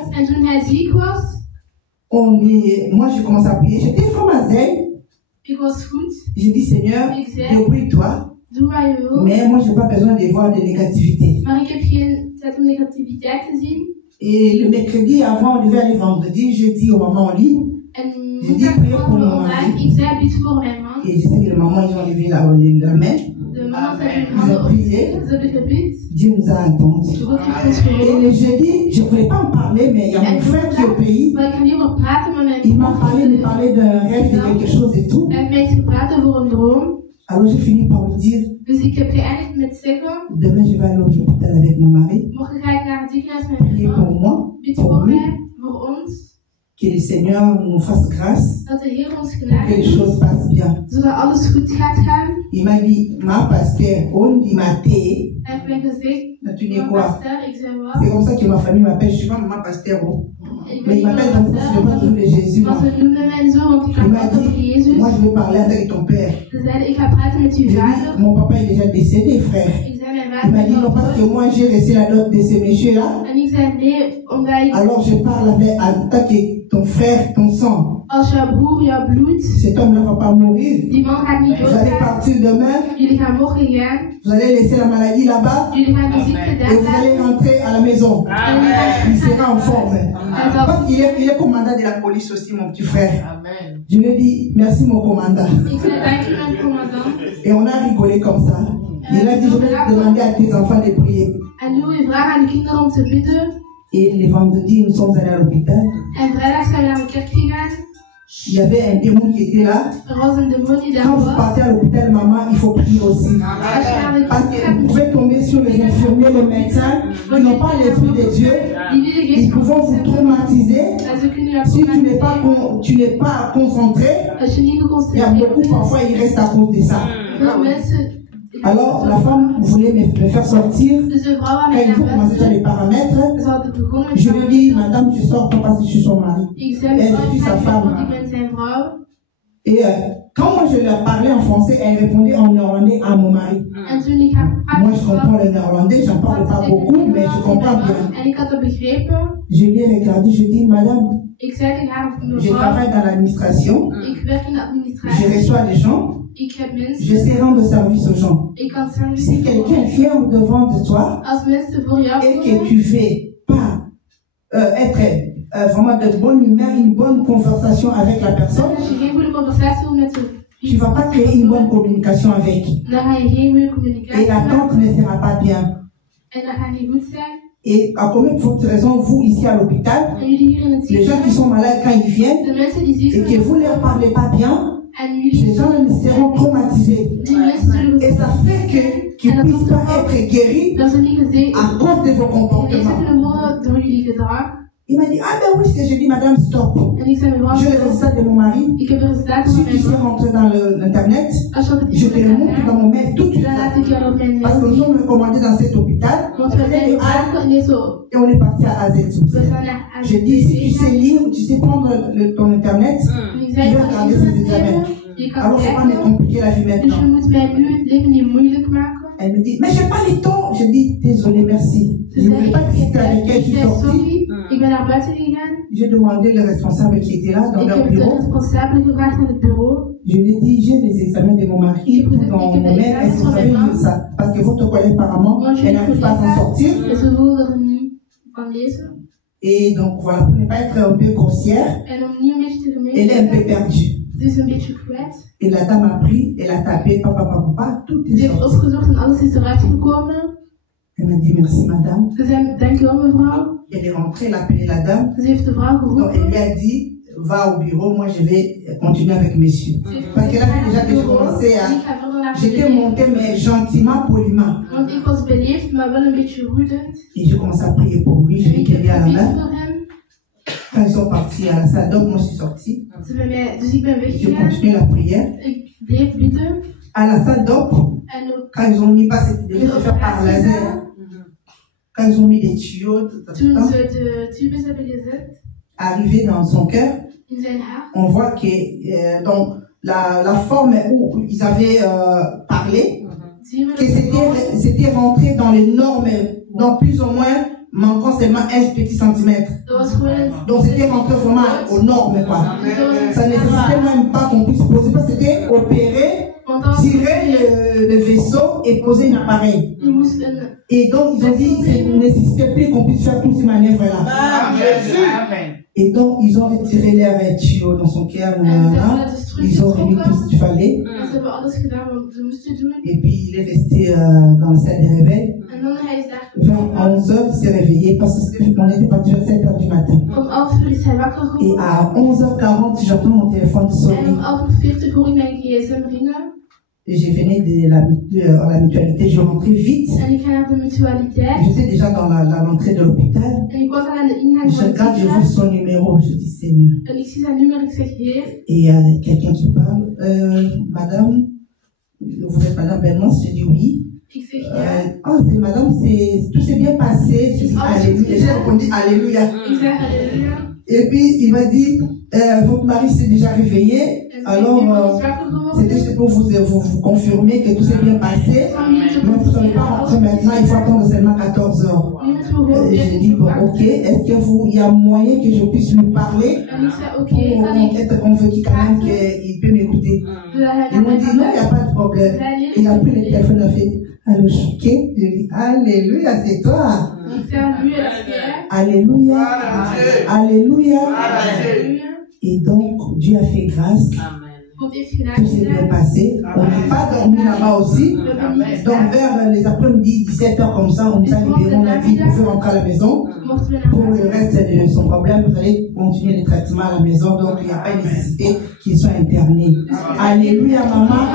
moi je commence à prier. J'étais pharmacien. J'ai dit Seigneur, débrouille-toi. Mais moi je n'ai pas besoin de voir de négativité. Et le mercredi avant, on devait aller vendredi, jeudi au moment au lit. J'ai dit prier pour mon mari. Et je sais que le maman, ils ont levé la main. Ils ont prié. Dieu nous a entendus. Et le jeudi, je ne voulais pas en parler, mais il y a mon frère qui est au pays. Il m'a parlé d'un rêve, de quelque chose et tout. Alors j'ai fini par lui dire, demain je vais aller au hôpital avec mon mari. Priez pour moi, pour lui. Que le Seigneur nous fasse grâce, que les choses passent bien. Il m'a dit, ma pasteur, on dit ma thé. Tu dis quoi? C'est comme ça que ma famille m'appelle. Je suis pas ma pasteur. Mais il m'appelle comme ça, je ne veux pas toujours de Jésus. Il m'a dit, moi je veux parler avec ton père. Mon papa est déjà décédé, frère. Il m'a dit, non, parce que moi j'ai laissé la note de ce monsieur-là. Alors je parle avec ton frère, ton sang. Cet homme ne va pas mourir. Vous allez partir demain. Vous allez laisser la maladie là-bas. Et vous allez rentrer à la maison. Il sera en forme. Parce qu'il est commandant de la police aussi, mon petit frère. Amen. Je lui ai dit, merci mon commandant. Et on a rigolé comme ça. Il a dit, je vais demander à tes enfants de prier. Et le vendredi, nous sommes allés à l'hôpital. Il y avait un démon qui était là. Quand vous partez à l'hôpital, maman, il faut prier aussi. Parce que vous pouvez tomber sur les infirmiers, les médecins qui n'ont pas l'esprit de Dieu. Ils pourront vous traumatiser. Si tu n'es pas concentré, il y a beaucoup, parfois, ils restent à cause de ça. Alors, la femme voulait me faire sortir. Quand il faut commencer à les paramètres, je lui ai dit, madame, tu sors pas parce que je suis son mari. Et je suis sa femme. Et quand moi je lui ai parlé en français, elle répondait en néerlandais à mon mari. Moi, je comprends le néerlandais, j'en parle pas beaucoup, mais je comprends bien. Je lui ai regardé, je lui ai dit, madame, je travaille dans l'administration, je reçois des gens. Je sais rendre service aux gens. Si quelqu'un vient devant de toi et que tu fais pas être vraiment de bonne humeur, une bonne conversation avec la personne, tu ne vas pas créer une bonne communication avec. Et l'attente ne sera pas bien. Et à combien de votre raison, vous ici à l'hôpital, les gens qui sont malades quand ils viennent et que vous ne leur parlez pas bien, les gens seront traumatisés. Et ça fait qu'ils ne puissent pas être guéris à cause de vos comportements. Il m'a dit, ah ben oui, j'ai dit, madame, stop. J'ai le résultat de mon mari. Si tu sais rentrer dans l'internet, je te le montre dans mon mail tout de suite. Parce que nous sommes recommandés dans cet hôpital. On faisait des A et on est parti à AZ. Je dis, si tu sais lire, tu sais prendre ton internet, tu vas regarder ces examens. Alors, il ne faut pas me compliquer la vie maintenant. Elle me dit, mais j'ai pas le temps. Je dis, désolé, merci. Je ne voulais pas discuter avec elle, je suis sortie. J'ai demandé le responsable qui était là dans leur bureau. Je lui ai dit, j'ai les examens de mon mari dans mon mail. Est-ce que vous savez lire ça? Parce que votre collègue, apparemment, elle n'arrive pas à s'en sortir. Et donc, voilà, pour ne pas être un peu grossière, elle est un peu perdue. Et la dame a pris, elle a tapé, papa, tout est sorti. Elle m'a dit, merci madame. Elle est rentrée, elle a appelé la dame. Donc elle lui a dit, va au bureau, moi je vais continuer avec monsieur. Parce qu'elle a vu déjà que je commençais à... J'étais montée, mais gentiment, poliment. Et je commençais à prier pour lui, je lui ai dit à la main. Quand ils sont partis à la salle, donc moi je suis sortie. J'ai continué la prière. À la salle d'op, quand ils ont mis, pas cette devait se faire par laser. Quand ils ont mis des tuyaux, arrivé dans son cœur, on voit que dans la forme où ils avaient parlé, que c'était rentré dans les normes, donc plus ou moins manquant seulement 1 petit centimètre. Donc c'était rentré vraiment aux normes, quoi. Ça ne nécessitait même pas qu'on puisse poser, parce que c'était opéré tirer le vaisseau et poser un appareil. Et donc, ils ont dit qu'il ne nécessitait plus qu'on puisse faire toutes ces manœuvres-là. Et donc, ils ont retiré l'air tuyau dans son cœur. Ils ont remis tout ce qu'il fallait. Et puis, il est resté dans la salle de réveil. Vers 11h, il s'est réveillé parce qu'on était parti à 7h du matin. Et à 11h40, j'entends mon téléphone sonner. Et je venais de la mutualité, je rentrais vite. J'étais déjà dans l'entrée de l'hôpital. Je regarde, je vois son numéro, je dis Seigneur. Et il y a quelqu'un qui parle. Madame, vous êtes Madame Bernance? Je dis oui. C'est madame, tout s'est bien passé. Je dis Alléluia. J'ai répondu Alléluia. Et puis il m'a dit votre mari s'est déjà réveillé. Alors c'était juste pour vous confirmer que tout s'est bien passé. Mais vous ne savez pas rentrer maintenant, il faut attendre seulement 14 heures. Et j'ai dit bon, ok, est-ce qu'il y a moyen que je puisse lui parler pour être convaincu quand même qu'il peut m'écouter? Ils m'ont dit non, il n'y a pas de problème. Il a pris le téléphone, il a fait allô, choqué. J'ai dit Alléluia, c'est toi. Alléluia. Alléluia. Et donc, Dieu a fait grâce. Tout s'est bien passé. On n'a pas dormi là-bas aussi. Donc, vers les après-midi, 17h comme ça, on nous a libéré. On a dit, vous pouvez rentrer à la maison. Pour le reste de son problème, vous allez continuer les traitements à la maison. Donc, il n'y a pas nécessité qu'il soit interné. Alléluia, maman.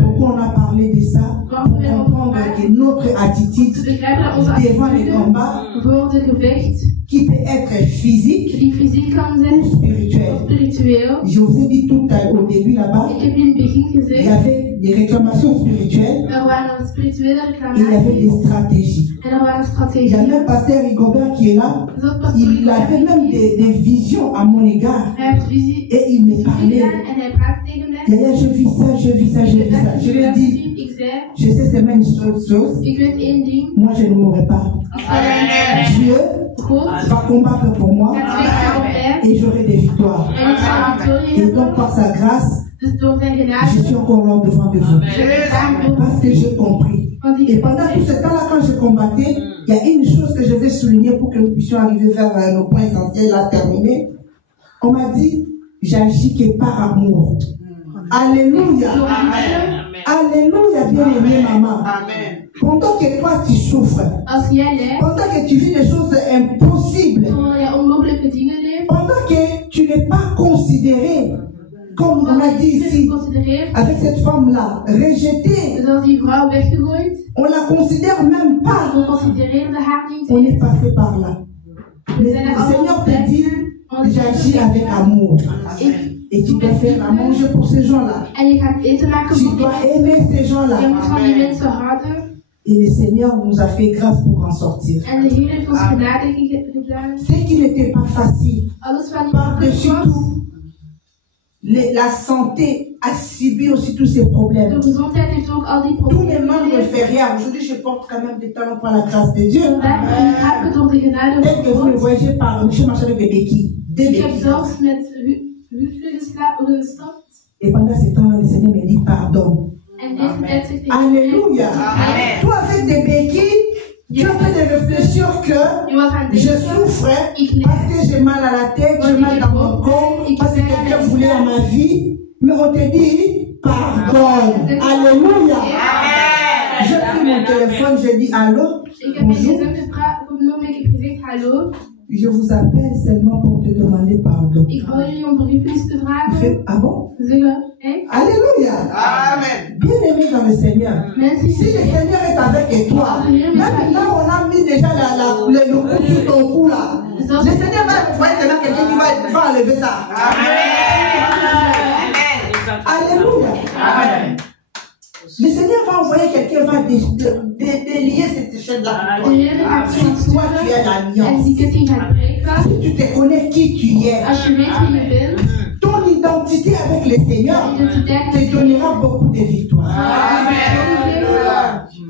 Pourquoi on a parlé de ça? Pour comprendre que notre attitude devant les combats, qui peut être physique ou spirituel. Je vous ai dit tout au début là-bas, il y avait des réclamations spirituelles et il y avait des stratégies. Il y a même pasteur Rigobert qui est là, il avait même des visions à mon égard et il me parlait. Je vis ça, je vis ça, je vis ça. Je lui ai dit, je sais seulement une chose, moi je ne mourrai pas. Dieu va combattre pour moi et j'aurai des victoires. Et donc par sa grâce, je suis encore là devant de vous. Parce que j'ai compris. Et pendant tout ce temps-là, quand je combattais, il y a une chose que je vais souligner pour que nous puissions arriver vers nos points essentiels à terminer. On m'a dit, j'agis que par amour. Alléluia. Alléluia, bien-aimé maman. Pendant que toi tu souffres, pendant que tu vis des choses impossibles, pendant que tu n'es pas considéré, comme on a dit ici, avec cette femme-là, rejetée, on ne la considère même pas. On est passé par là. Le Seigneur te dit, j'agis avec amour. Et tu dois faire à manger pour ces gens-là. Tu dois aimer ces gens-là. Et le Seigneur nous a fait grâce pour en sortir. Ce qui n'était pas facile, par-dessus tout, la santé a subi aussi tous ces problèmes. Tous les membres ne font rien. Aujourd'hui, je porte quand même des talents par la grâce de Dieu. Peut-être que vous me voyez, je marche avec des béquilles. Des béquilles. Et pendant ce temps, le Seigneur me dit pardon. Alléluia. Toi, avec des béquilles, tu es en train de réfléchir que je souffre parce que j'ai mal à la tête, j'ai mal dans mon corps, parce que quelqu'un voulait à ma vie. Mais on te dit pardon. Alléluia. Je pris mon téléphone, je dis allô. Bonjour. Je vous appelle seulement pour te demander pardon. Il fait, ah bon? Alléluia. Amen. Bien-aimé dans le Seigneur. Si le Seigneur est avec toi, même là on a mis déjà le coup sur ton cou là. Le Seigneur va envoyer quelqu'un qui va enlever ça. Amen. Alléluia. Amen. Le Seigneur va envoyer quelqu'un, va délier cette chaîne-là. Si toi tu es l'alliance, si tu te connais qui tu es, ton identité avec le Seigneur te donnera beaucoup de victoires. Amen.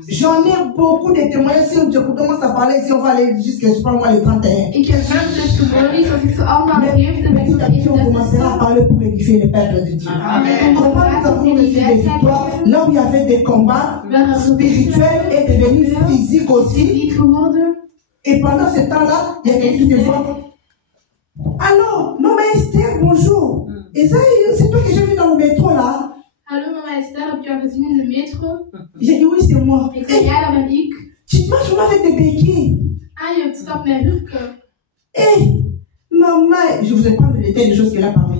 Jean J'en ai beaucoup de témoignages. Si on commence à parler, si on va aller jusqu'à, je sais pas moi, les 31. Ik heb veel testimonies, als ik ze allemaal Mais geef, dan ben ik petit à petit, on commencera à parler pour édifier le peuple de Dieu. Comment nous avons reçu des victoires, là où il y avait des combats spirituels et devenus physiques aussi. Et pendant ce temps-là, il y a quelqu'un qui te voit. Alors, maman Esther, bonjour. Et ça, c'est toi que j'ai vu dans le métro là. Hallo mama Esther, heb je al gezien in de metro? J'ai dit oui, c'est moi. Ik zei ja, dat ben ik. Tu marches vraiment avec des béquilles. Ah, je stapt met hurken. Eh, maman, je vous ai pas le détail des choses qu'elle a parlé.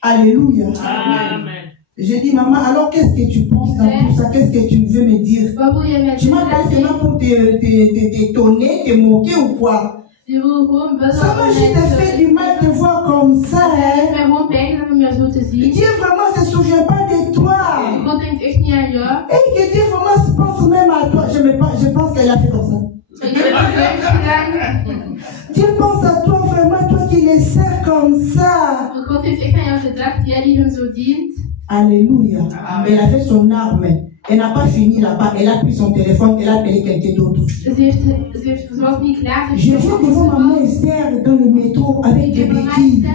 Alléluia. Amen. J'ai dit, maman, alors qu'est-ce que tu penses dans tout ça? Qu'est-ce que tu veux me dire? Tu m'appelles seulement pour t'étonner, te moquer ou quoi? Ça m'a juste fait du mal de te voir comme ça, hein? Dieu vraiment se souvient pas de toi. Et que Dieu vraiment se pense même à toi. Je pense qu'elle a fait comme ça. Dieu pense à toi vraiment, toi qui les sers comme ça. Alléluia. Elle a fait son arme. Elle n'a pas fini là-bas. Elle a pris son téléphone. Elle a appelé quelqu'un d'autre. Je viens devant maman Esther dans le métro avec des béquilles.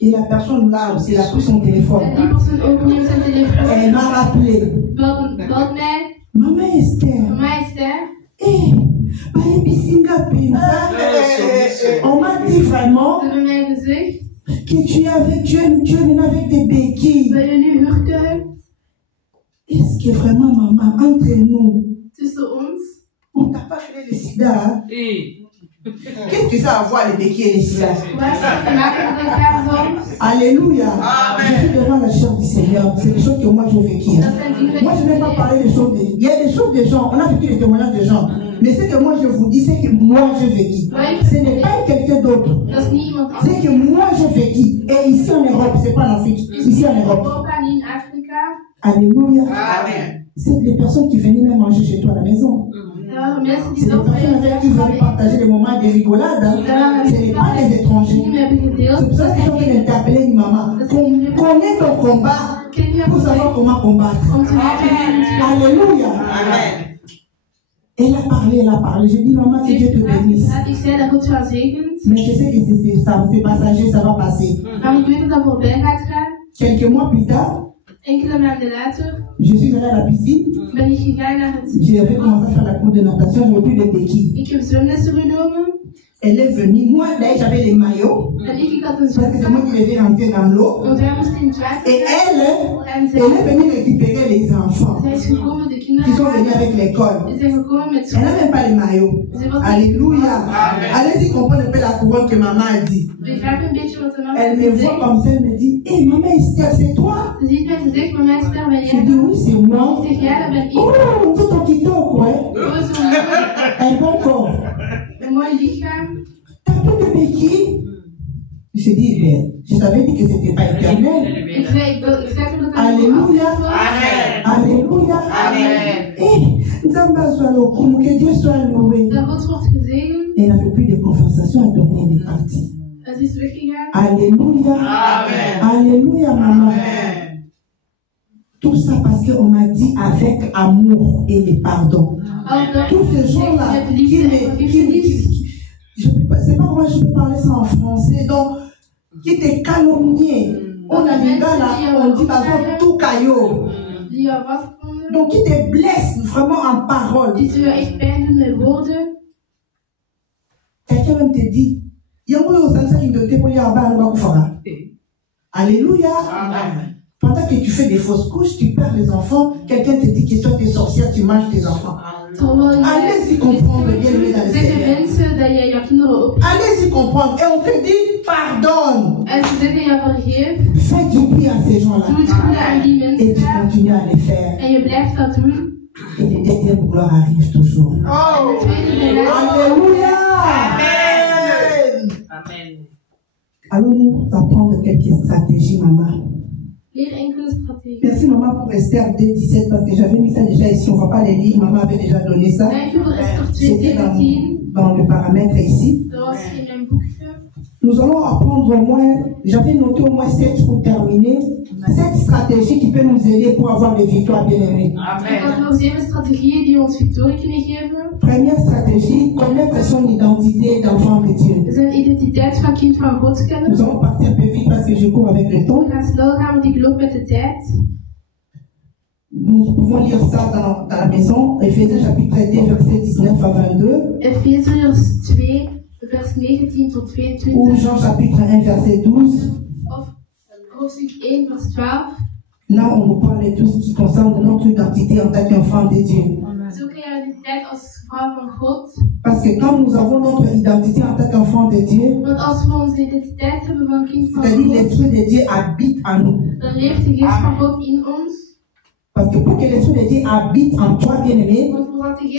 Et la personne là aussi, elle a pris son téléphone. Elle m'a rappelé. Maman Esther. Eh, on m'a dit vraiment que tu es maintenant avec des béquilles. Est-ce que vraiment, maman, entre nous, on t'a pas fait le sida, hein? Qu'est-ce que ça a à voir les béquilles et les sida? Alléluia. Je suis devant la chair du Seigneur. C'est des choses que moi j'ai vécues. Moi je n'ai pas parlé des choses. Il y a des choses des gens. On a vécu les témoignages des gens. Mais ce que moi je vous dis, c'est que moi j'ai vécu. Ce n'est pas quelqu'un d'autre. C'est que moi j'ai vécu. Et ici en Europe, c'est pas en Afrique. Ici en Europe. Alléluia. C'est des personnes qui venaient même manger chez toi à la maison. C'est des personnes avec qui vous allez partager des moments de rigolade. Hein. Ce n'est pas des étrangers. C'est pour ça que je suis en train d'interpeller une maman. Connais ton combat pour savoir comment combattre. Alléluia. Elle a parlé. J'ai dit, maman, que Dieu te bénisse. Mais je sais que c'est passager, ça va passer. Quelques mois plus tard, je suis allée à la piscine. J'avais commencé à faire la cour de natation, je n'avais plus de béquilles. Elle est venue, moi d'ailleurs j'avais les maillots, parce que c'est moi qui les ai rentrés dans l'eau. Et elle est venue récupérer les enfants qui sont venus avec l'école. Elle n'a même pas les maillots. Alléluia. Allez-y comprendre un peu la couronne que maman a dit. Elle me voit comme ça, elle me dit, hé maman Esther, c'est toi? Je dis oui, c'est moi. Oh, tout en quittant quoi? Un bon corps. T'as plus de béquilles? Je dis, mais je t'avais dit que c'était pas éternel. Alléluia. Alléluia. Eh, que Dieu soit loué. Elle n'avait plus de conversation à donner, elle est partie. Alléluia. Alléluia, maman. Tout ça parce qu'on m'a dit avec amour et le pardon. Tous ces gens-là c'est pas moi je peux parler ça en français, donc qui te calomniaient. On a des gars là, on dit par exemple tout caillot. Donc qui te blesse vraiment en parole. Quelqu'un même te dit, il y a un peu qui te déploie à bas. Alléluia. Pendant que tu fais des fausses couches, tu perds les enfants, quelqu'un te dit que toi tu es sorcière, tu manges tes enfants. Allez-y comprendre bien le dans le Seigneur. Allez-y comprendre. Et on te dit pardonne. Fais du bien à ces gens-là. Et tu continues à les faire. Et le deuxième gloire arrive toujours. Oh. Alléluia. Amen. Allons-nous apprendre quelques stratégies, maman. Merci maman pour Esther 2:17 parce que j'avais mis ça déjà ici, on ne va pas les lire, maman avait déjà donné ça. C'était dans le paramètre ici. Nous allons apprendre au moins, j'avais noté au moins 7 pour terminer, 7 stratégies qui peuvent nous aider pour avoir des victoires bien-aimées. Première stratégie, connaître son identité d'enfant de Dieu. Nous allons partir un peu vite parce que je cours avec le temps. Nous pouvons lire ça dans la maison, Ephésiens chapitre 2, verset 19 à 22. Vers 19 tot 22. Ou Jean chapitre 1, verset 12. Of hoofdstuk 1, vers 12. Là, on nous parle de tout ce qui concerne notre identité en tant qu'enfant de Dieu. Parce que quand nous avons notre identité en tant qu'enfant de Dieu, c'est-à-dire l'Esprit de Dieu habite en nous. Parce que pour que l'Esprit de Dieu habite en toi, bien-aimé,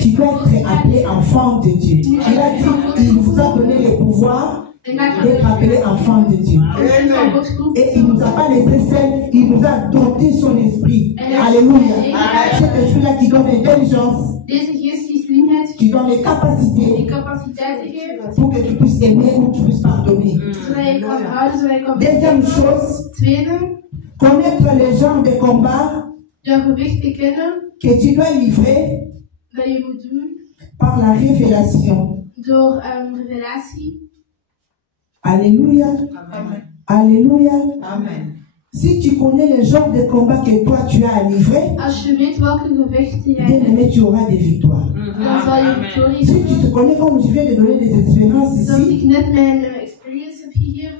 tu dois être appelé enfant de Dieu. Il a dit, il vous a donné le pouvoir d'être appelé enfant de Dieu. Et il ne nous a pas laissé seul, il nous a doté son esprit. Alléluia. Cet esprit-là qui donne l'intelligence, qui donne les capacités pour que tu puisses aimer ou que tu puisses pardonner. Deuxième chose, connaître les genres de combat que tu dois livrer par la révélation. Alléluia. Amen. Alléluia. Amen. Si tu connais le genre de combat que toi tu as à livrer, bien-aimé, tu auras des victoires. Si tu te connais, comme je viens de donner des expériences ici,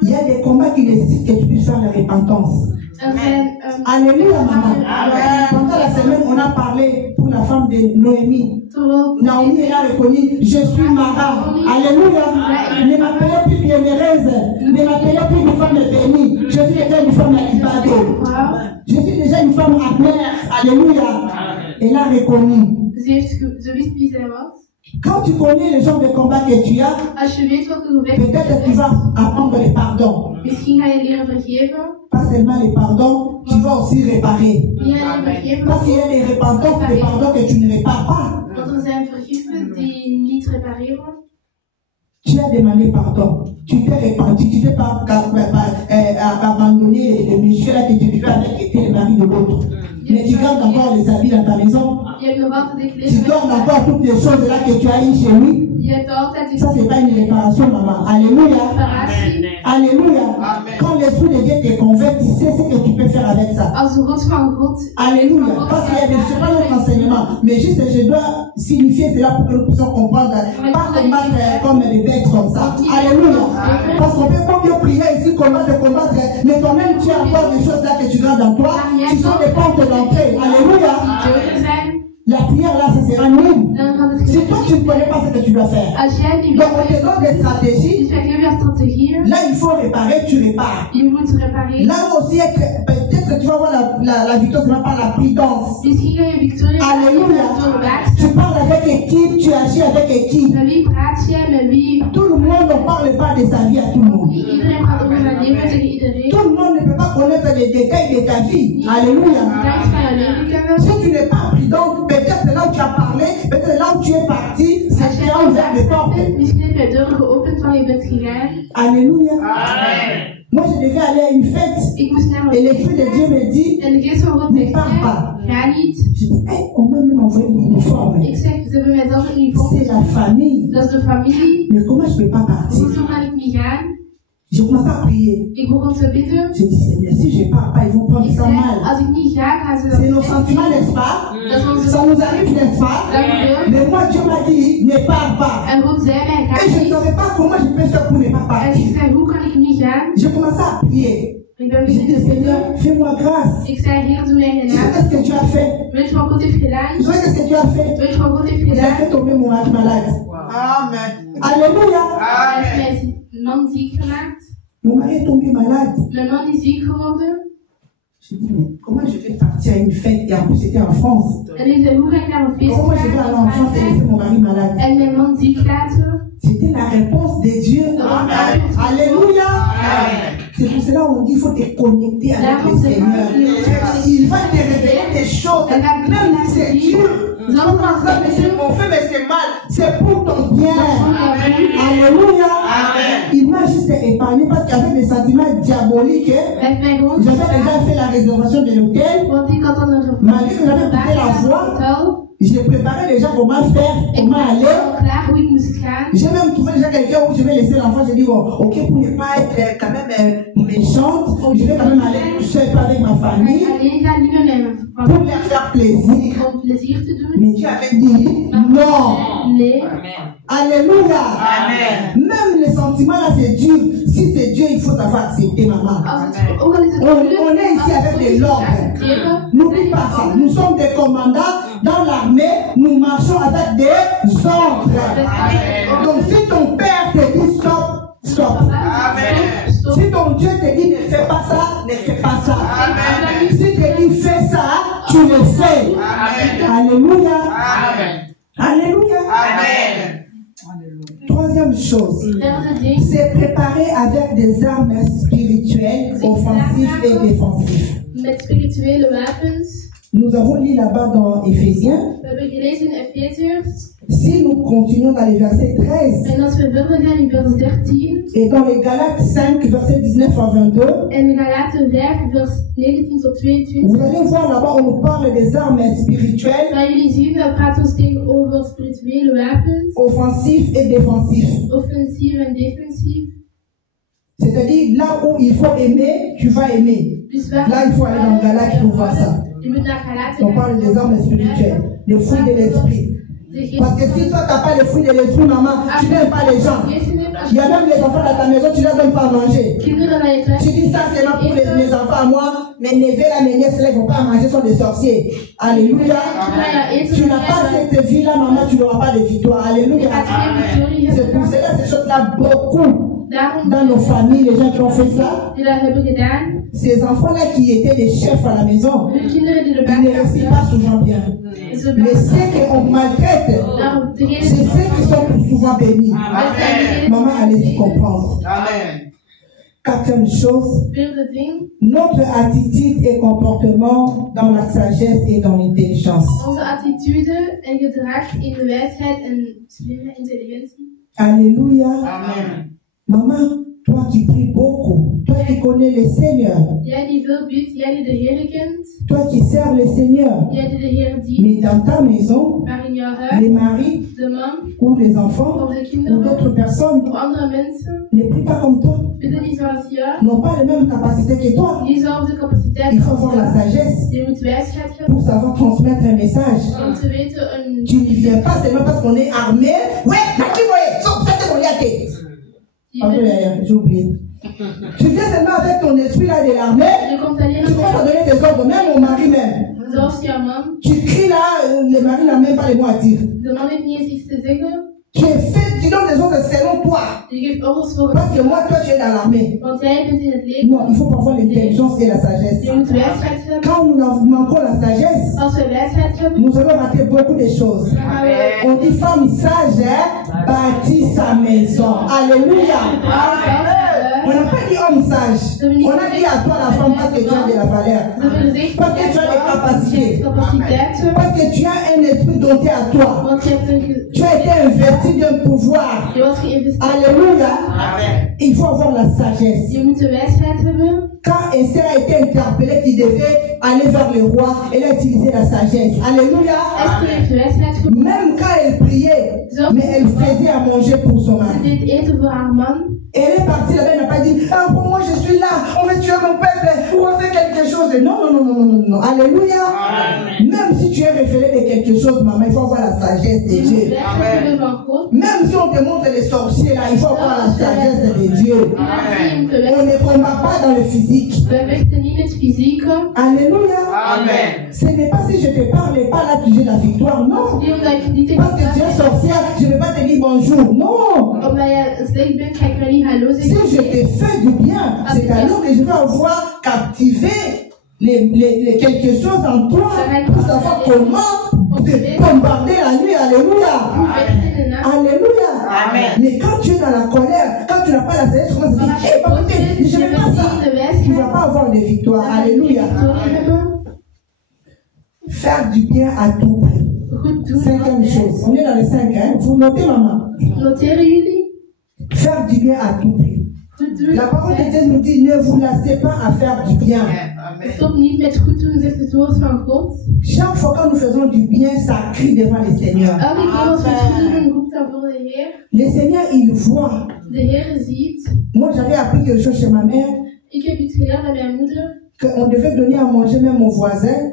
il y a des combats qui nécessitent que tu puisses faire la repentance. Alléluia, maman. Pendant la semaine, on a parlé pour la femme de Noémie. Naomi, elle a reconnu, je suis Mara. Alléluia. Ne m'appelez plus bienheureuse. Ne m'appelez plus une femme bénie. Je suis déjà une femme ibadée. Je suis déjà une femme amère. Alléluia. Elle a reconnu. Quand tu connais le genre de combat que tu as, peut-être que tu vas apprendre le pardon. Pas seulement le pardon, tu vas aussi réparer. Parce qu'il y a des repentances, des pardons que tu ne répares pas. Tu as demandé pardon. Tu t'es repenti, tu t'es pas abandonné le monsieur là que tu vivais avec qui était le mari de l'autre. Mais tu gardes encore les habits dans ta maison. Tu gardes encore toutes les choses là que tu as eues chez lui. Ça, c'est pas une réparation, maman. Alléluia. Alléluia. Quand l'Esprit de Dieu te convainc, tu sais ce que tu peux faire avec ça. Alléluia. Parce qu'il y a des, je sais pas notre enseignement, mais juste je dois signifier cela pour que nous puissions comprendre. Pas combattre comme des bêtes comme ça. Alléluia. Parce qu'on peut pas mieux prier ici, combattre, mais quand même tu as encore des choses là que tu gardes en toi, qui sont des portes d'entrée. Alléluia. La prière là, ce sera nul. Si toi tu ne connais pas ce que tu dois faire. Donc on te donne des stratégies. Là il faut réparer, tu répares. Là aussi, peut-être que tu vas avoir la victoire seulement par la prudence. Alléluia. Tu parles avec équipe, tu agis avec équipe. Tout le monde ne parle pas de sa vie à tout le monde. Tout le monde ne peut pas connaître les détails de ta vie. Alléluia. Si tu n'es pas prudent, peut-être là où tu as parlé, peut-être là où tu es parti, c'est qui a ouvert les portes. Alléluia. Moi, je devais aller à une fête. Et l'Esprit de Dieu me dit, ne pars pas. Je dis, hey, on m'a même envoyé une uniforme. C'est la famille. Mais comment je ne peux pas partir? Je commence à prier. Je dis, Seigneur, si je ne pars pas, ils vont prendre ça mal. C'est nos sentiments, n'est-ce pas? Ça nous arrive, n'est-ce pas? Mais moi, Dieu m'a dit, ne pars pas. Et je ne savais pas comment je peux faire pour ne pas partir. Je commençais à prier. Je dis, Seigneur, fais-moi grâce. Tu sais ce que tu as fait? Tu sais ce que tu as fait? Il a fait tomber mon mari malade. Amen. Alléluia. Amen. Mon mari est tombé malade. Je dis, mais comment je vais partir à une fête et en plus c'était en France? Comment je vais aller en France et laisser mon mari malade? C'était la réponse de Dieu. Amen. Alléluia. C'est pour cela qu'on dit qu'il faut te connecter avec le Seigneur. Il va te révéler des choses, même si c'est dur. Non, ça, mais c'est mon fait, mais c'est mal. C'est pour ton bien. Alléluia. Il m'a juste épargné symbolique. J'avais déjà fait la réservation de l'hôtel. Malgré que j'avais écouté la voix, j'ai préparé déjà comment faire, comment aller. J'ai même trouvé déjà quelqu'un où je vais laisser l'enfant. J'ai dit, bon, ok, pour ne pas être quand même méchante, je vais quand même aller tout seul, pas avec ma famille, pour leur faire plaisir. Mais Dieu avait dit, non. Alléluia. Amen. Même les sentiments là, c'est dur. Si c'est Dieu, il faut savoir accepter, maman. On est ici avec de l'ordre. N'oublie pas ça. Nous sommes des commandants dans l'armée. Nous marchons avec des ordres. Donc si ton père te dit stop, stop. Amen. Si ton Dieu te dit ne fais pas ça, ne fais pas ça. Amen. Si te dit fais ça, tu le fais. Amen. Alléluia. Amen. Alléluia. Amen. Troisième chose, c'est préparer avec des armes spirituelles, offensives et défensives. Nous avons lu là-bas dans Éphésiens. Si nous continuons dans les versets 13 et dans les Galates 5, versets 19 à 22, vous allez voir là-bas, on nous parle des armes spirituelles, offensives et défensives. C'est-à-dire, là où il faut aimer, tu vas aimer. Là, il faut aller dans Galates pour voir ça. On parle des armes spirituelles, les fruits de l'esprit. Parce que si toi, tu n'as pas les fruits de l'esprit, maman, tu n'aimes pas les gens. Il y a même les enfants dans ta maison, tu ne leur donnes pas à manger. Tu dis ça seulement pour mes enfants à moi, mes neveux, mes nièces, ils ne vont pas manger, sont des sorciers. Alléluia. Tu n'as pas cette vie-là, maman, tu n'auras pas de victoire. Alléluia. C'est pour cela, ces choses-là, beaucoup. Dans nos familles, les gens qui ont fait ça, ces enfants-là qui étaient des chefs à la maison, ils ne réussissent pas souvent bien. Mais ceux qu'on maltraite, c'est ceux qui sont souvent bénis. Amen. Maman, allez-y comprendre. Amen. Quatrième chose, notre attitude et comportement dans la sagesse et dans l'intelligence. Alléluia. Amen. Maman, toi qui pries beaucoup, toi qui connais le Seigneur, toi qui sers le Seigneur, mais dans ta maison, les maris ou les enfants ou d'autres personnes ne prient pas comme toi, n'ont pas les mêmes capacités que toi. Il faut avoir la sagesse pour savoir transmettre un message. Tu ne viens pas seulement parce qu'on est armé. Ouais, j'ai oublié. Tu viens seulement avec ton esprit là de l'armée. Tu vas pas donner des ordres, même au mari même. Tu cries là, les maris n'ont même pas les mots à dire. Tu es fait, tu donnes des ordres selon toi. Parce que moi, toi, tu es dans l'armée. Non, il faut pas avoir l'intelligence et la sagesse. Quand nous manquons la sagesse, nous allons rater beaucoup de choses. On dit femme sage bâtit sa maison. Alléluia. On n'a pas dit homme sage. On a dit à toi la femme parce que tu as de la valeur. Parce que tu as des capacités. Parce que tu as un esprit doté à toi. Tu as été investi d'un pouvoir. Alléluia. Il faut avoir la sagesse. Quand Esther a été interpellée qu'il devait aller vers le roi, elle a utilisé la sagesse. Alléluia. Même quand elle priait, mais elle faisait à manger pour son mari. Elle est partie là-bas, elle n'a pas dit, ah, pour moi je suis là, on veut tuer mon peuple, on fait quelque chose. Non. Alléluia. Amen. Même si tu es révélé de quelque chose, maman, il faut avoir la sagesse de Dieu. Amen. Même si on te montre les sorciers là, il faut avoir la sagesse de Dieu. Amen. On ne combat pas dans le physique. Alléluia. Amen. Ce n'est pas si je te parle pas là que j'ai la victoire, non. Parce que tu es sorcière, je ne vais pas te dire bonjour, non. Si je te fais du bien, c'est alors que je vais avoir captivé quelque chose en toi pour savoir comment te bombarder la nuit. Alléluia. Alléluia. Amen. Mais quand tu es dans la colère, quand tu n'as pas la sagesse, tu vas te dire, hey, je ne veux pas ça. Tu ne vas pas avoir de victoire. Alléluia. Faire du bien à tout prix. Cinquième chose. On est dans les 5, hein. Vous notez, maman. Faire du bien à tout prix. La parole de Dieu nous dit, ne vous lassez pas à faire du bien. Stop niet met goed doen, zegt het woord van God. Chaque fois que nous faisons du bien, ça crie devant le Seigneur. Elke keer als we het goed doen, roept dat voor de Heer. Le Seigneur, il voit. De Heer ziet. Moi, j'avais appris quelque chose chez ma mère. Ik heb iets geleerd bij mijn moeder. Qu'on devait donner à manger même au voisin.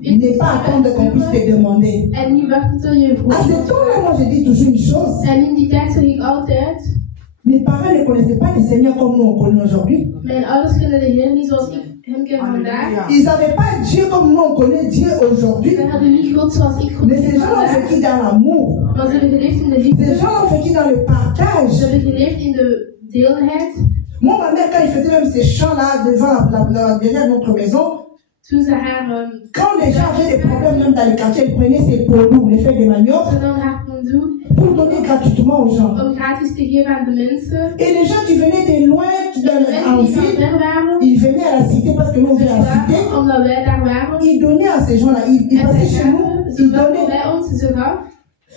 Ne pas attendre qu'on puisse te demander. En niet wachten tot je vroeg. À ce temps-là, moi, je dis toujours une chose. En in die tijd zeg ik altijd. Mes parents ne connaissaient pas le Seigneur comme nous on connaît aujourd'hui. Mijn ouders kennen de Heer niet zoals ik hem ken vandaag. Ils n'avaient pas Dieu comme nous on connaît Dieu aujourd'hui. Ze hadden niet God zoals ik God Mais ces gens ont vécu dans l'amour. Maar ze hebben geleefd in de liefde. Ces gens ont vécu dans le partage. Ze hebben geleefd in de deelheid. Moi, ma mère, quand il faisait même ces chants-là derrière notre maison, quand les gens avaient des problèmes même dans les quartiers, ils prenaient ces poulous, les feuilles de manioc, pour donner gratuitement aux gens. Et les gens qui venaient de loin, en ville, ils venaient à la cité parce que nous on vient à la cité, ils donnaient à ces gens-là, ils passaient chez nous, ils donnaient.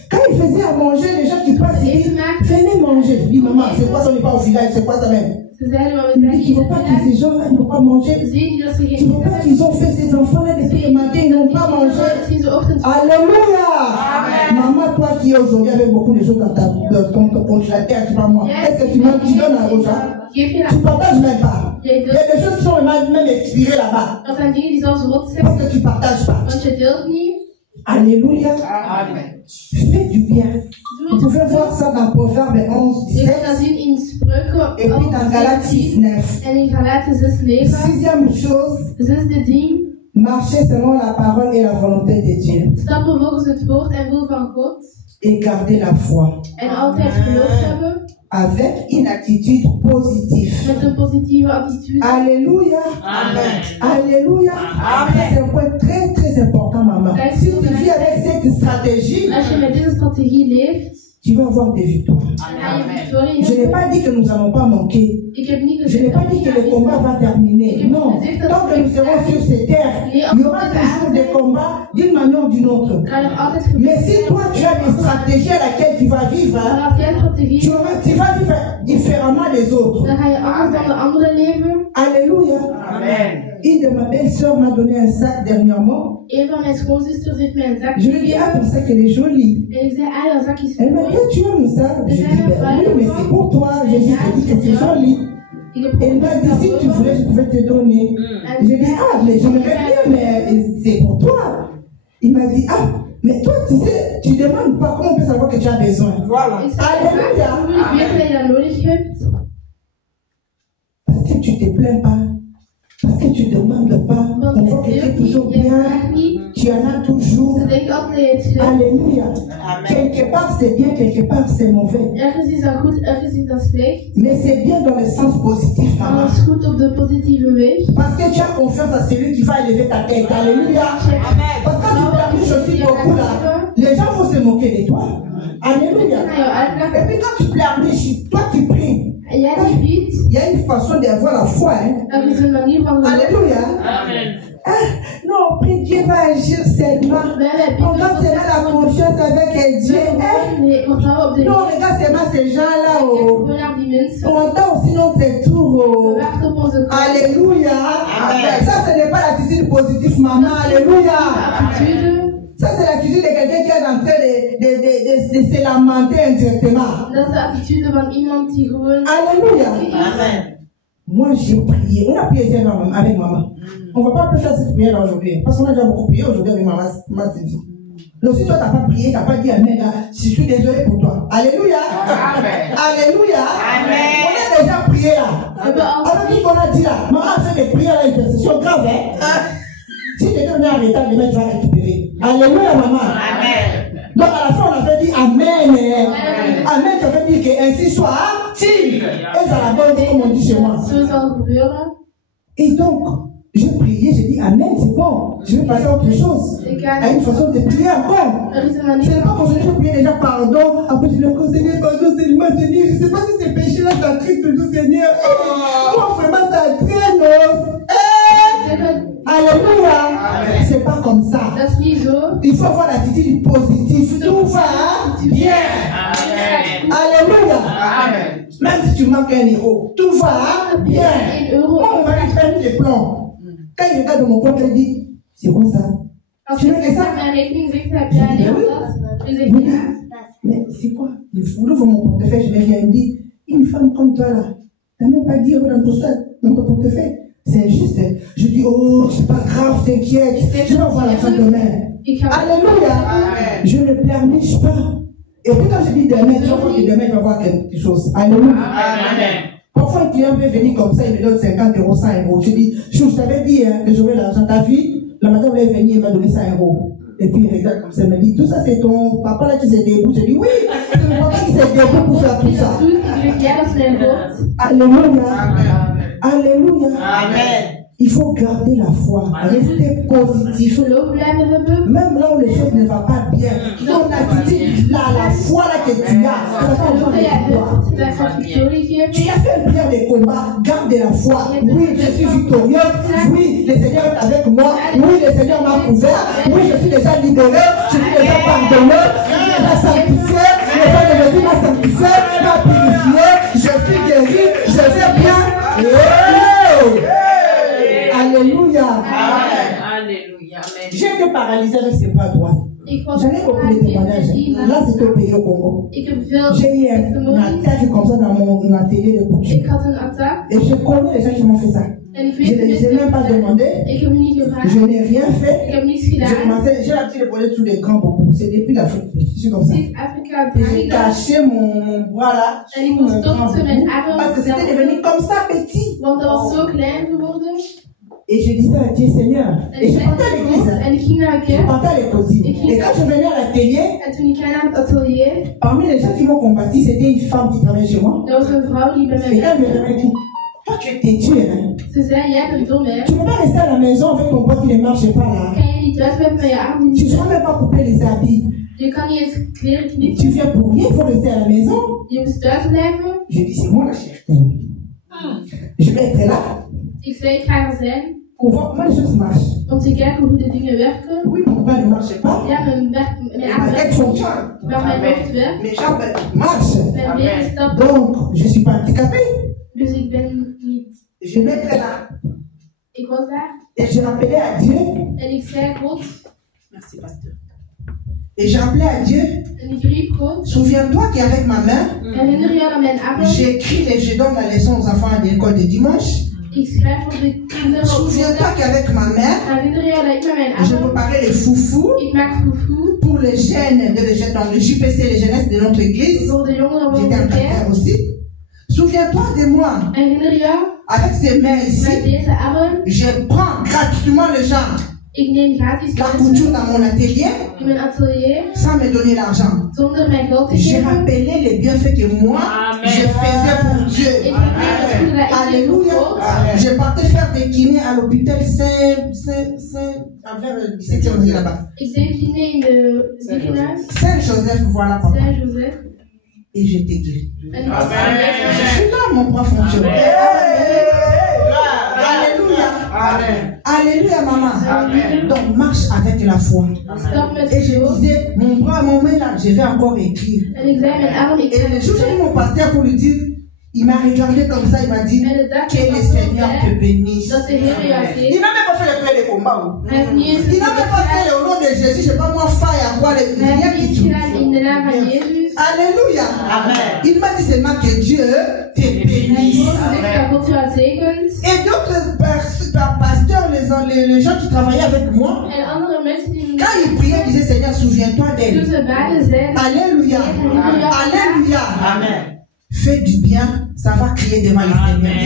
Quand ils faisaient à manger, les gens qui passent, ils disaient, venez manger. Je dis, maman, c'est quoi ça, on n'est pas au village, c'est quoi ça même? Il dit qu'il ne faut pas que ces gens-là n'ont pas mangé. Il ne faut pas qu'ils ont fait ces enfants-là depuis le matin, ils n'ont pas mangé. Alléluia! Maman, toi qui es aujourd'hui avec beaucoup de choses dans ton congélateur, tu pas moi. Est-ce que tu donnes aux gens? Tu ne partages même pas. Il y a des choses qui sont même expirées là-bas. Parce que tu ne partages pas. Alléluia. Amen. Fais du bien. Vous pouvez voir ça dans Proverbe 11, 17. Et puis dans Galates 6, 9. Sixième chose. Marcher selon la parole et la volonté de Dieu. Et garder la foi. Avec une attitude positive. Alléluia. Amen. Alléluia. C'est un point très très important, maman. Si tu vis avec cette stratégie, tu vas avoir des victoires. Amen. Je n'ai pas dit que nous n'allons pas manquer. Je n'ai pas dit que le combat va terminer. Non. Tant que nous serons sur ces terres, il y aura toujours des combats d'une manière ou d'une autre. Mais si toi tu as des stratégies à laquelle tu vas vivre, tu vas vivre différemment des autres. Alléluia. Amen. Une de ma belle-sœur m'a donné un sac dernièrement. Je lui ai dit, ah, comme ça qu'elle est jolie. Elle m'a dit, tu aimes ça? Je dis, ben oui, mais c'est pour toi. J'ai dit que c'est joli. Elle m'a dit, si tu voulais, je pouvais te donner. J'ai dit, ah, mais j'aimerais bien, mais c'est pour toi. Il m'a dit, ah, mais toi, tu sais, tu demandes pas comment on peut savoir que tu as besoin. Voilà. Alléluia. Parce que tu ne te plains pas. Parce que tu ne demandes pas. On voit que tu es toujours bien. Tu en as toujours. Alléluia. Quelque part c'est bien, quelque part c'est mauvais. Mais c'est bien dans le sens positif, maman. Parce que tu as confiance à celui qui va élever ta tête. Alléluia. Parce que quand tu pleures aussi beaucoup là, les gens vont se moquer de toi. Alléluia. Et puis quand tu pleures, toi qui pries. Il y a une façon d'avoir la foi. Hein? Alléluia. Amen. Non, prie, Dieu va agir seulement. On doit se mettre la confiance avec Dieu. Non, regarde seulement ces gens-là. On entend aussi notre tour. Alléluia. Amen. Ça, ce n'est pas l'attitude positive, maman. Alléluia. Ça, c'est l'attitude de quelqu'un qui est en train de se lamenter indirectement. Alléluia. Amen. Moi, j'ai prié. On a prié avec maman. On ne va pas plus faire cette prière aujourd'hui. Parce qu'on a déjà beaucoup prié aujourd'hui avec maman. Donc, si toi, tu n'as pas prié, tu n'as pas dit Amen, là, je suis désolé pour toi. Alléluia. Amen. Alléluia. Amen. On a déjà prié là. Alors, tout ce qu'on a dit là, maman a fait des prières là, une intercession grave, hein. Si quelqu'un est en état de mettre, tu vas récupérer. Alléluia, maman. Amen. Donc, à la fin, on avait dit Amen. Amen, ça veut dire qu'ainsi soit-il. Et ça la bonne, comme on dit chez moi. Et donc, j'ai prié, j'ai dit Amen, c'est bon. Je vais passer à autre chose. À une façon de prier encore. Ce n'est pas quand je prie déjà pardon. Après, je dis encore Seigneur, pardon, Seigneur, Seigneur. Je ne sais pas si ces péchés-là, ça traîne toujours, Seigneur. Moi, vraiment, ça traîne. Alléluia. C'est pas comme ça. Il faut avoir l'attitude positive. Tout va bien. Alléluia. Amen. Même si tu manques 1 euro, tout va bien. Moi, on va lui faire des plans. Quand il regarde mon compte, il dit, c'est quoi ça? Tu veux que ça? Mais c'est quoi? Il ouvre mon portefeuille, je vais rien dire. Une femme comme toi là, t'as même pas dit dans ton portefeuille. C'est injuste. Je dis, oh, c'est pas grave, t'inquiète. Je vais voir la fin demain. Alléluia. Amen. Je ne pleurniche pas. Et puis quand je dis demain, je vois que demain, je vais voir quelque chose. Alléluia. Amen. Parfois, un client peut venir comme ça, il me donne 50 euros, 100 euros. Je dis, je t'avais dit que j'aurais l'argent. Ta fille, la madame va venir, elle m'a donné 100 euros. Et puis il regarde comme ça, il me dit, tout ça c'est ton papa là qui s'est debout. Je dis, oui, c'est mon papa qui s'est debout pour faire tout ça. Alléluia. Amen. Alléluia. Amen. Il faut garder la foi, rester positif. Même là où les choses ne vont pas bien, ton attitude là, la foi là que tu as, ça va avoir la victoire. Tu as fait une prière de combat, garde la foi. Oui, je suis victorieux. Oui, le Seigneur est avec moi. Oui, le Seigneur m'a couvert. Oui, je suis déjà libéré. Je suis déjà pardonné. Je suis déjà sanctifié. Le sang de Jésus m'a sanctifié, m'a purifié. Je suis guéri. Je vais bien. Alléluia. Alléluia. J'ai été paralysé avec ses bras droits. J'en ai compris les témoignages. Là, c'était au pays au Congo. J'ai eu une attaque comme ça dans mon atelier de couture. Et je connais les gens qui m'ont fait ça. Je n'ai même pas demandé. Je n'ai rien fait. J'ai l'habitude de poser sous les grands beaucoup. C'est depuis l'Afrique. Je suis comme ça. J'ai caché mon bras là. Parce que c'était devenu comme ça petit. Et je disais à Dieu, Seigneur, et je partais à l'église, je partais à l'école. Et quand je venais à l'atelier, parmi les gens qui m'ont combattu, c'était une femme qui travaillait chez moi. Et elle me dit, toi tu es têtu, hein. Tu ne peux pas rester à la maison avec ton pote qui ne marche pas là. Tu ne sauras même pas couper les habits. Tu viens pour rien, il faut rester à la maison. Je dis, c'est moi la chef. Je vais être là. Pour voir comment les choses marchent. Om te kijken hoe de dingen werken. Oui, mon bras ne marche pas. Ja, mijn tête fonctionne. Maar mijn hoofd werkt. Mes jambes marchent. Mijn benen stappen. Donc, je ne suis pas handicapé. Dus ik ben niet. Je m'étais là. Ik was daar. Et je rappelais à Dieu. En ik zei God. Merci, pasteur. Et j'appelais à Dieu. En ik riep God. Souviens-toi qu'avec ma main, herinner je aan mijn arm. J'écris et je donne la leçon aux enfants à l'école de dimanche. Souviens-toi qu'avec ma mère, je préparais les foufous pour les jeunes dans le JPC, les jeunesses de notre église. J'étais en carrière aussi. Souviens-toi de moi. Avec ces mains ici, je prends gratuitement les gens. La couture dans mon atelier sans me donner l'argent. J'ai rappelé les bienfaits que moi je faisais pour Dieu. Alléluia. Je partais faire des kinés à l'hôpital vers le 17e là-bas. Saint-Joseph, voilà papa. Et j'étais guéri. Je suis là, mon bras fonctionne. Alléluia. Amen. Alléluia, maman. Amen. Donc, marche avec la foi. Amen. Et je disais, mon bras, mon main là, je vais encore écrire. Et le jour où j'ai vu mon pasteur pour lui dire, il m'a regardé comme ça, il m'a dit, que le Seigneur te bénisse. Il n'a même pas fait le plein de combat. Il n'a même pas fait au nom de Jésus, je ne sais pas moi, faille à quoi, rien du tout. Alléluia. Amen. Il m'a dit seulement que Dieu te bénisse. Et d'autres pasteurs, les gens qui travaillaient avec moi, quand ils priaient, ils disaient Seigneur, souviens-toi d'elle. Alléluia. Alléluia. Amen. Fais du bien, ça va crier devant le Seigneur.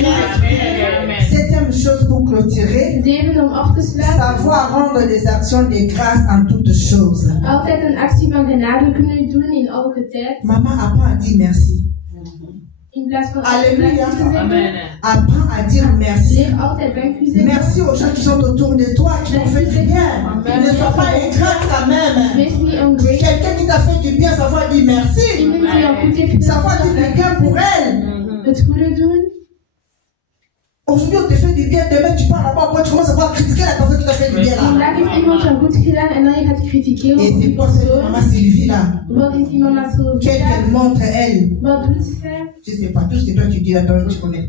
Septième chose pour clôturer, savoir rendre des actions de grâce en toutes choses. Maman apprend à dire merci. Alléluia. Apprends à dire merci. Merci aux gens qui sont autour de toi, qui t'ont fait du bien. Ne sois pas ingrat quand même. Quelqu'un qui t'a fait du bien, ça va dire merci. Ça va dire du bien pour elle. Aujourd'hui, on te fait du bien, demain tu pars là-bas, après tu commences à critiquer la personne qui t'a fait du bien là. Et c'est pour cette maman Sylvie là. Qu'elle montre elle. Je sais pas, tout ce que toi tu dis, attends, tu connais.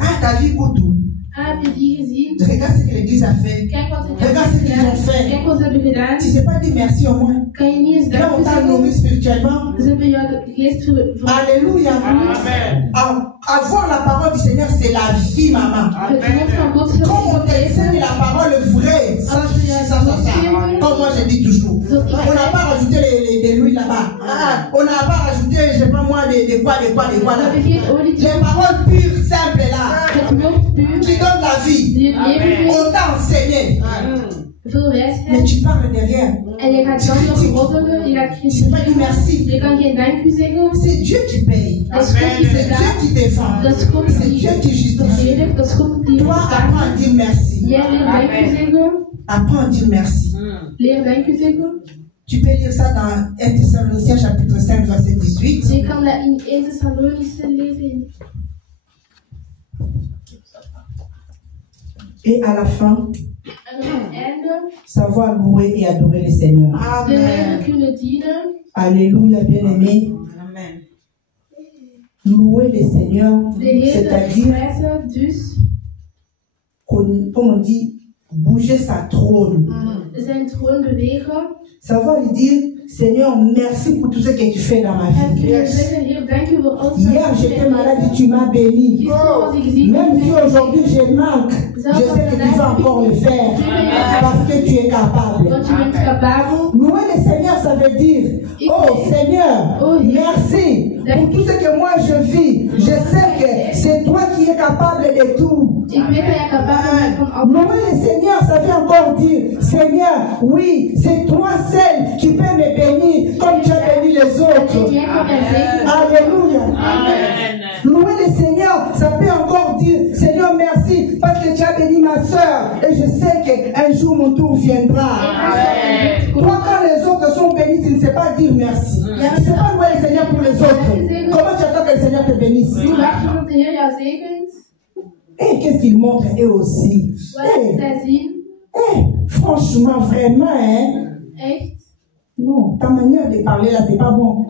Ah, ta vie pour tout. Regarde ce que l'église a fait. Regarde ce qu'ils ont fait. Tu ne sais pas dire merci au moins. Là, on t'a nourri spirituellement. Alléluia. Amen. Avoir la parole du Seigneur, c'est la vie, maman. Quand on t'enseigne la parole vraie, ça. Comme moi, je dis toujours. On n'a pas rajouté les louis là-bas. On n'a pas rajouté, je sais pas moi, des quoi là. Les paroles pures, simples là. Qui donnent la vie. On t'a enseigné. Mais tu parles derrière. Tu sais pas dire merci. C'est Dieu qui paye. C'est Dieu qui défend. C'est Dieu qui justifie. Toi, apprends à dire merci. Apprends à dire merci. Tu peux lire ça dans 1 Thessaloniciens chapitre 5 verset 18. Et à la fin, savoir louer et adorer le Seigneur. Amen. Alléluia, bien-aimé. Amen. Louer le Seigneur, c'est-à-dire, comme on dit, bouger sa trône. Savoir lui dire, Seigneur, merci pour tout ce que tu fais dans ma vie. Hier, j'étais malade et tu m'as béni. Même si aujourd'hui je manque, je sais que tu vas encore le faire parce que tu es capable. Louer le Seigneur, ça veut dire, oh Seigneur, merci pour tout ce que moi je vis. Je sais que c'est toi qui es capable de tout. Louer le Seigneur, ça veut encore dire, Seigneur, oui, c'est toi seul qui peux me bénir comme tu as béni les autres. Alléluia. Amen. Louer le Seigneur, ça peut encore dire, Seigneur, merci parce que tu as béni ma soeur et je sais qu'un jour mon tour viendra. Amen. Toi, quand les autres sont bénis, tu ne sais pas dire merci. Tu ne sais pas louer le Seigneur pour les autres. Comment tu attends que le Seigneur te bénisse? Et qu'est-ce qu'il montre eux aussi? Franchement, vraiment, hein? Non, ta manière de parler là, c'est pas bon.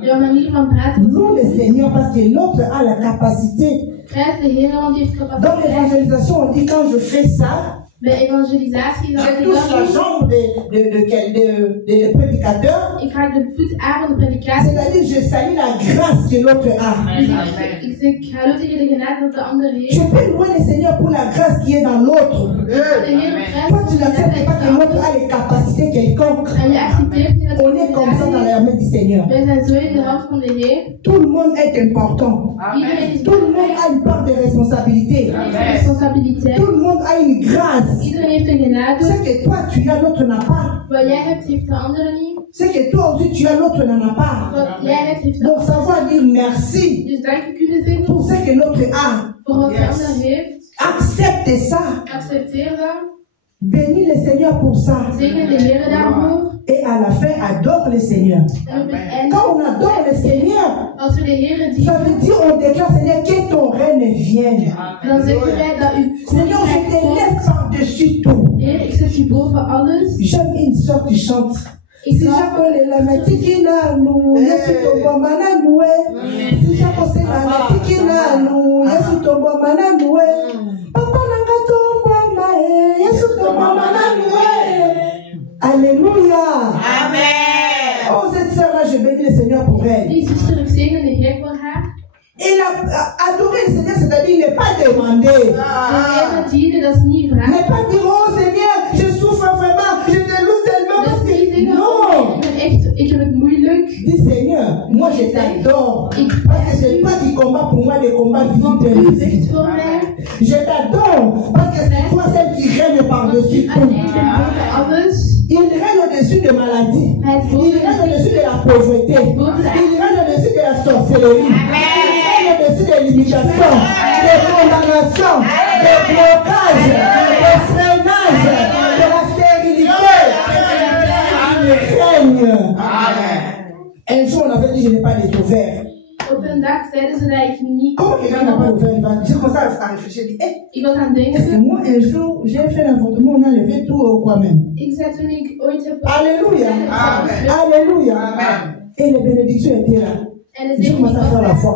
Loue le Seigneur parce que l'autre a la capacité. Dans l'évangélisation, on dit quand je fais ça, je touche la jambe de prédicateur. C'est-à-dire je salue la grâce que l'autre a. Je peux louer le Seigneur pour la grâce qui est dans l'autre. Toi, tu n'acceptes pas que l'autre a les capacités quelconques. On est comme ça dans l'armée du Seigneur. Tout le monde est important. Tout le monde a une part de responsabilité. Tout le monde a une grâce. C'est que toi tu as, l'autre n'a pas. C'est que toi aussi tu as, l'autre n'en a pas. Donc savoir dire merci pour ce que l'autre a. Accepte ça. Bénis le Seigneur pour ça. Et à la fin, adore le Seigneur. Quand on adore le Seigneur, ça veut dire on déclare, Seigneur, que ton règne vienne. Seigneur, je te laisse par-dessus tout. J'aime une sorte qui chante. Si j'appelle la matikina nous, Yesu tombomana nous. Si j'appelle la matikina nous, Yesu tombomana nous. Papa nanga tomboma, Yesu tombomana nous. Alléluia. Amen. Oh, cette sœur-là, je bénis le Seigneur pour elle. Et adorer le Seigneur, c'est-à-dire ne pas demander. Ne pas dire, oh Seigneur, je souffre vraiment, je te loue tellement parce que... Non. Dis Seigneur, moi je t'adore. Parce que c'est toi qui combats pour moi des combats physiques. Je t'adore parce que c'est toi celle qui règne par-dessus tout. Il règne au-dessus de maladie. Il règne au-dessus de la pauvreté. Il règne au-dessus de la sorcellerie. Il règne au-dessus des limitations, des condamnations, des blocages, des freinages, de la stérilité. Il règne. Un jour, on avait dit, je n'ai pas les yeux verts. Op een dag zeiden ze dat ik niet. Comment quelqu'un n'a pas ouvert, il va dire comme ça, à réfléchir, il dit, Ik was aan het est-ce que denken. moi, un jour, j'ai fait l'avortement, on a levé tout au quoi même. Ik zei toen ik ooit heb. Alléluia. Amen. Alléluia. Amen. Et les bénédictions étaient là. En de J'ai zegen commencé à faire la was foi.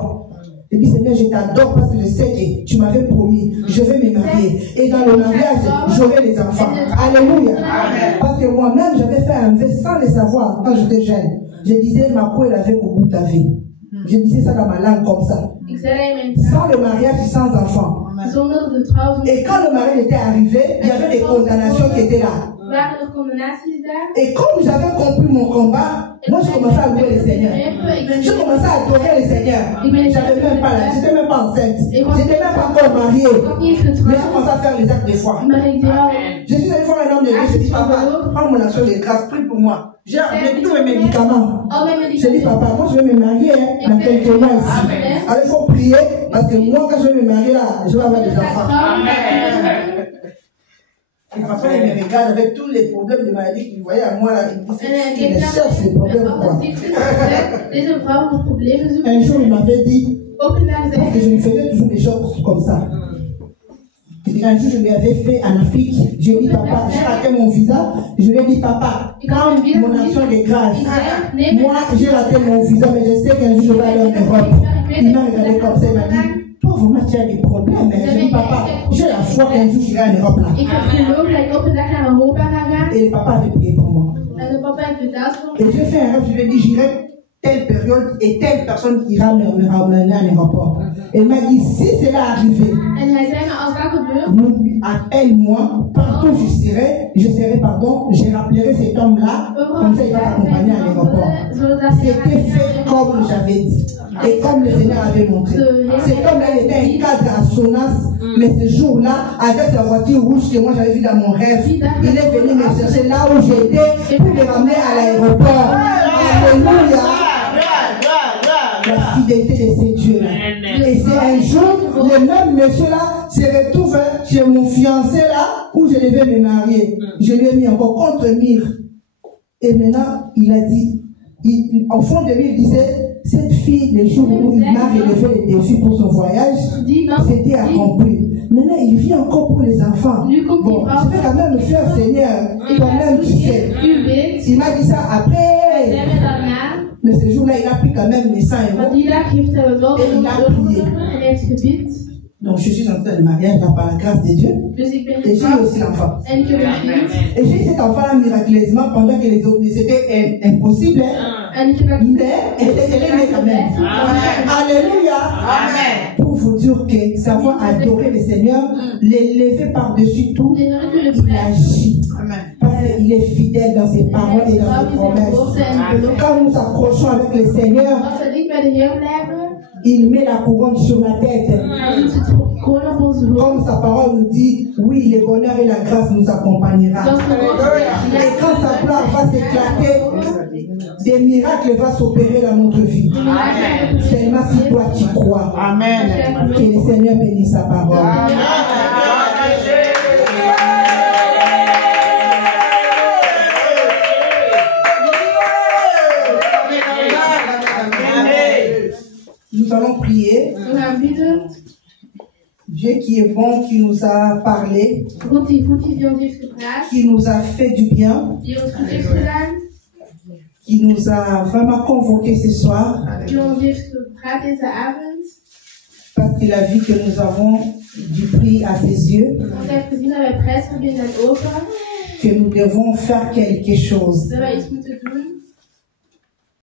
Je dis, Seigneur, je t'adore parce que je sais que tu m'avais promis, je vais me marier. Et dans le mariage, j'aurai les enfants. Alléluia. Amen. Parce que moi-même, j'avais fait un vœu sans le savoir quand j'étais jeune. Je disais, ma peau, elle avait au bout de ta vie. Je disais ça dans ma langue comme ça. Ik zei dat in mijn Sans le mariage, sans enfant. zonder de trouw. Et quand le mariage était arrivé, il y avait des condamnations qui étaient là. Waren er combinaties daar? Et comme j'avais compris mon combat, moi je commençais à louer le Seigneur. Je commençais à adorer le Seigneur. J'avais même pas là, j'étais même pas enceinte. J'étais même pas encore mariée. Mais je commençais à faire les actes de foi. Je suis allée voir un homme de Dieu, je dis papa, prends mon action de grâce, prie pour moi. J'ai appelé tous mes médicaments. Je dis papa, moi je vais me marier dans quelques mois ici. Alors il faut prier parce que moi quand je vais me marier là, je vais avoir des enfants. Et papa il me regarde avec tous les problèmes de maladie qu'il voyait à moi là, il me dit, il cherche les problèmes ou quoi. Un jour il m'avait dit, parce que je lui faisais toujours des choses comme ça. Un jour, je lui avais fait en Afrique. Je lui ai dit, papa, j'ai raté mon visa. Je lui ai dit, papa, quand mon action est grâce, moi, j'ai raté mon visa, mais je sais qu'un jour, je vais aller en Europe. Il m'a regardé comme ça, il m'a dit, toi, vraiment, tu as des problèmes. Mais je lui ai dit, papa, j'ai la foi qu'un jour, j'irai en Europe là. Et le papa avait prié pour moi. Et j'ai fait un rêve, je lui ai dit, j'irai telle période et telle personne qui ira me ramener à l'aéroport. Et il m'a dit, si c'est là arrivé, appelle-moi, partout je rappellerai cet homme-là, comme ça il va t'accompagner à l'aéroport. C'était fait comme j'avais dit. Et comme le Seigneur avait montré. Cet homme-là, il était un cadre à Sonas, mais ce jour-là, avec sa voiture rouge que moi j'avais vue dans mon rêve, il est venu me chercher là où j'étais pour me ramener à l'aéroport. Alléluia. La fidélité de ces dieux-là. Et c'est un jour, le même monsieur-là se retrouve chez mon fiancé-là où je devais me marier. Je lui ai mis encore contre mur. Et maintenant, il a dit, au fond de lui, il disait, cette fille, le jour où il m'a relevé les défis pour son voyage, c'était accompli. Maintenant, il vit encore pour les enfants. Bon, je vais quand même le faire, Seigneur. Quand même, tu sais. Il m'a dit ça après. Mais ce jour-là, il a pris quand même les 100 euros. Et il a prié. Donc, je suis entrée dans le mariage là, par la grâce de Dieu. Et j'ai eu aussi l'enfant. Et j'ai eu cet enfant-là miraculeusement pendant que les autres, c'était impossible. Mais elle est née quand même. Alléluia. Amen. Pour vous dire que savoir adorer le Seigneur, l'élever par-dessus tout, il agit. Parce qu'il est fidèle dans ses paroles et dans ses promesses. Quand nous approchons avec le Seigneur, il met la couronne sur la tête. Comme sa parole nous dit, oui, le bonheur et la grâce nous accompagnera. Et quand sa gloire va s'éclater, des miracles vont s'opérer dans notre vie. Seulement si toi tu crois. Amen. Que le Seigneur bénisse sa parole. Amen. Nous allons prier. Dieu qui est bon, qui nous a parlé, qui nous a fait du bien, qui nous a vraiment convoqués ce soir, parce qu'il a vu que nous avons du prix à ses yeux, que nous devons faire quelque chose.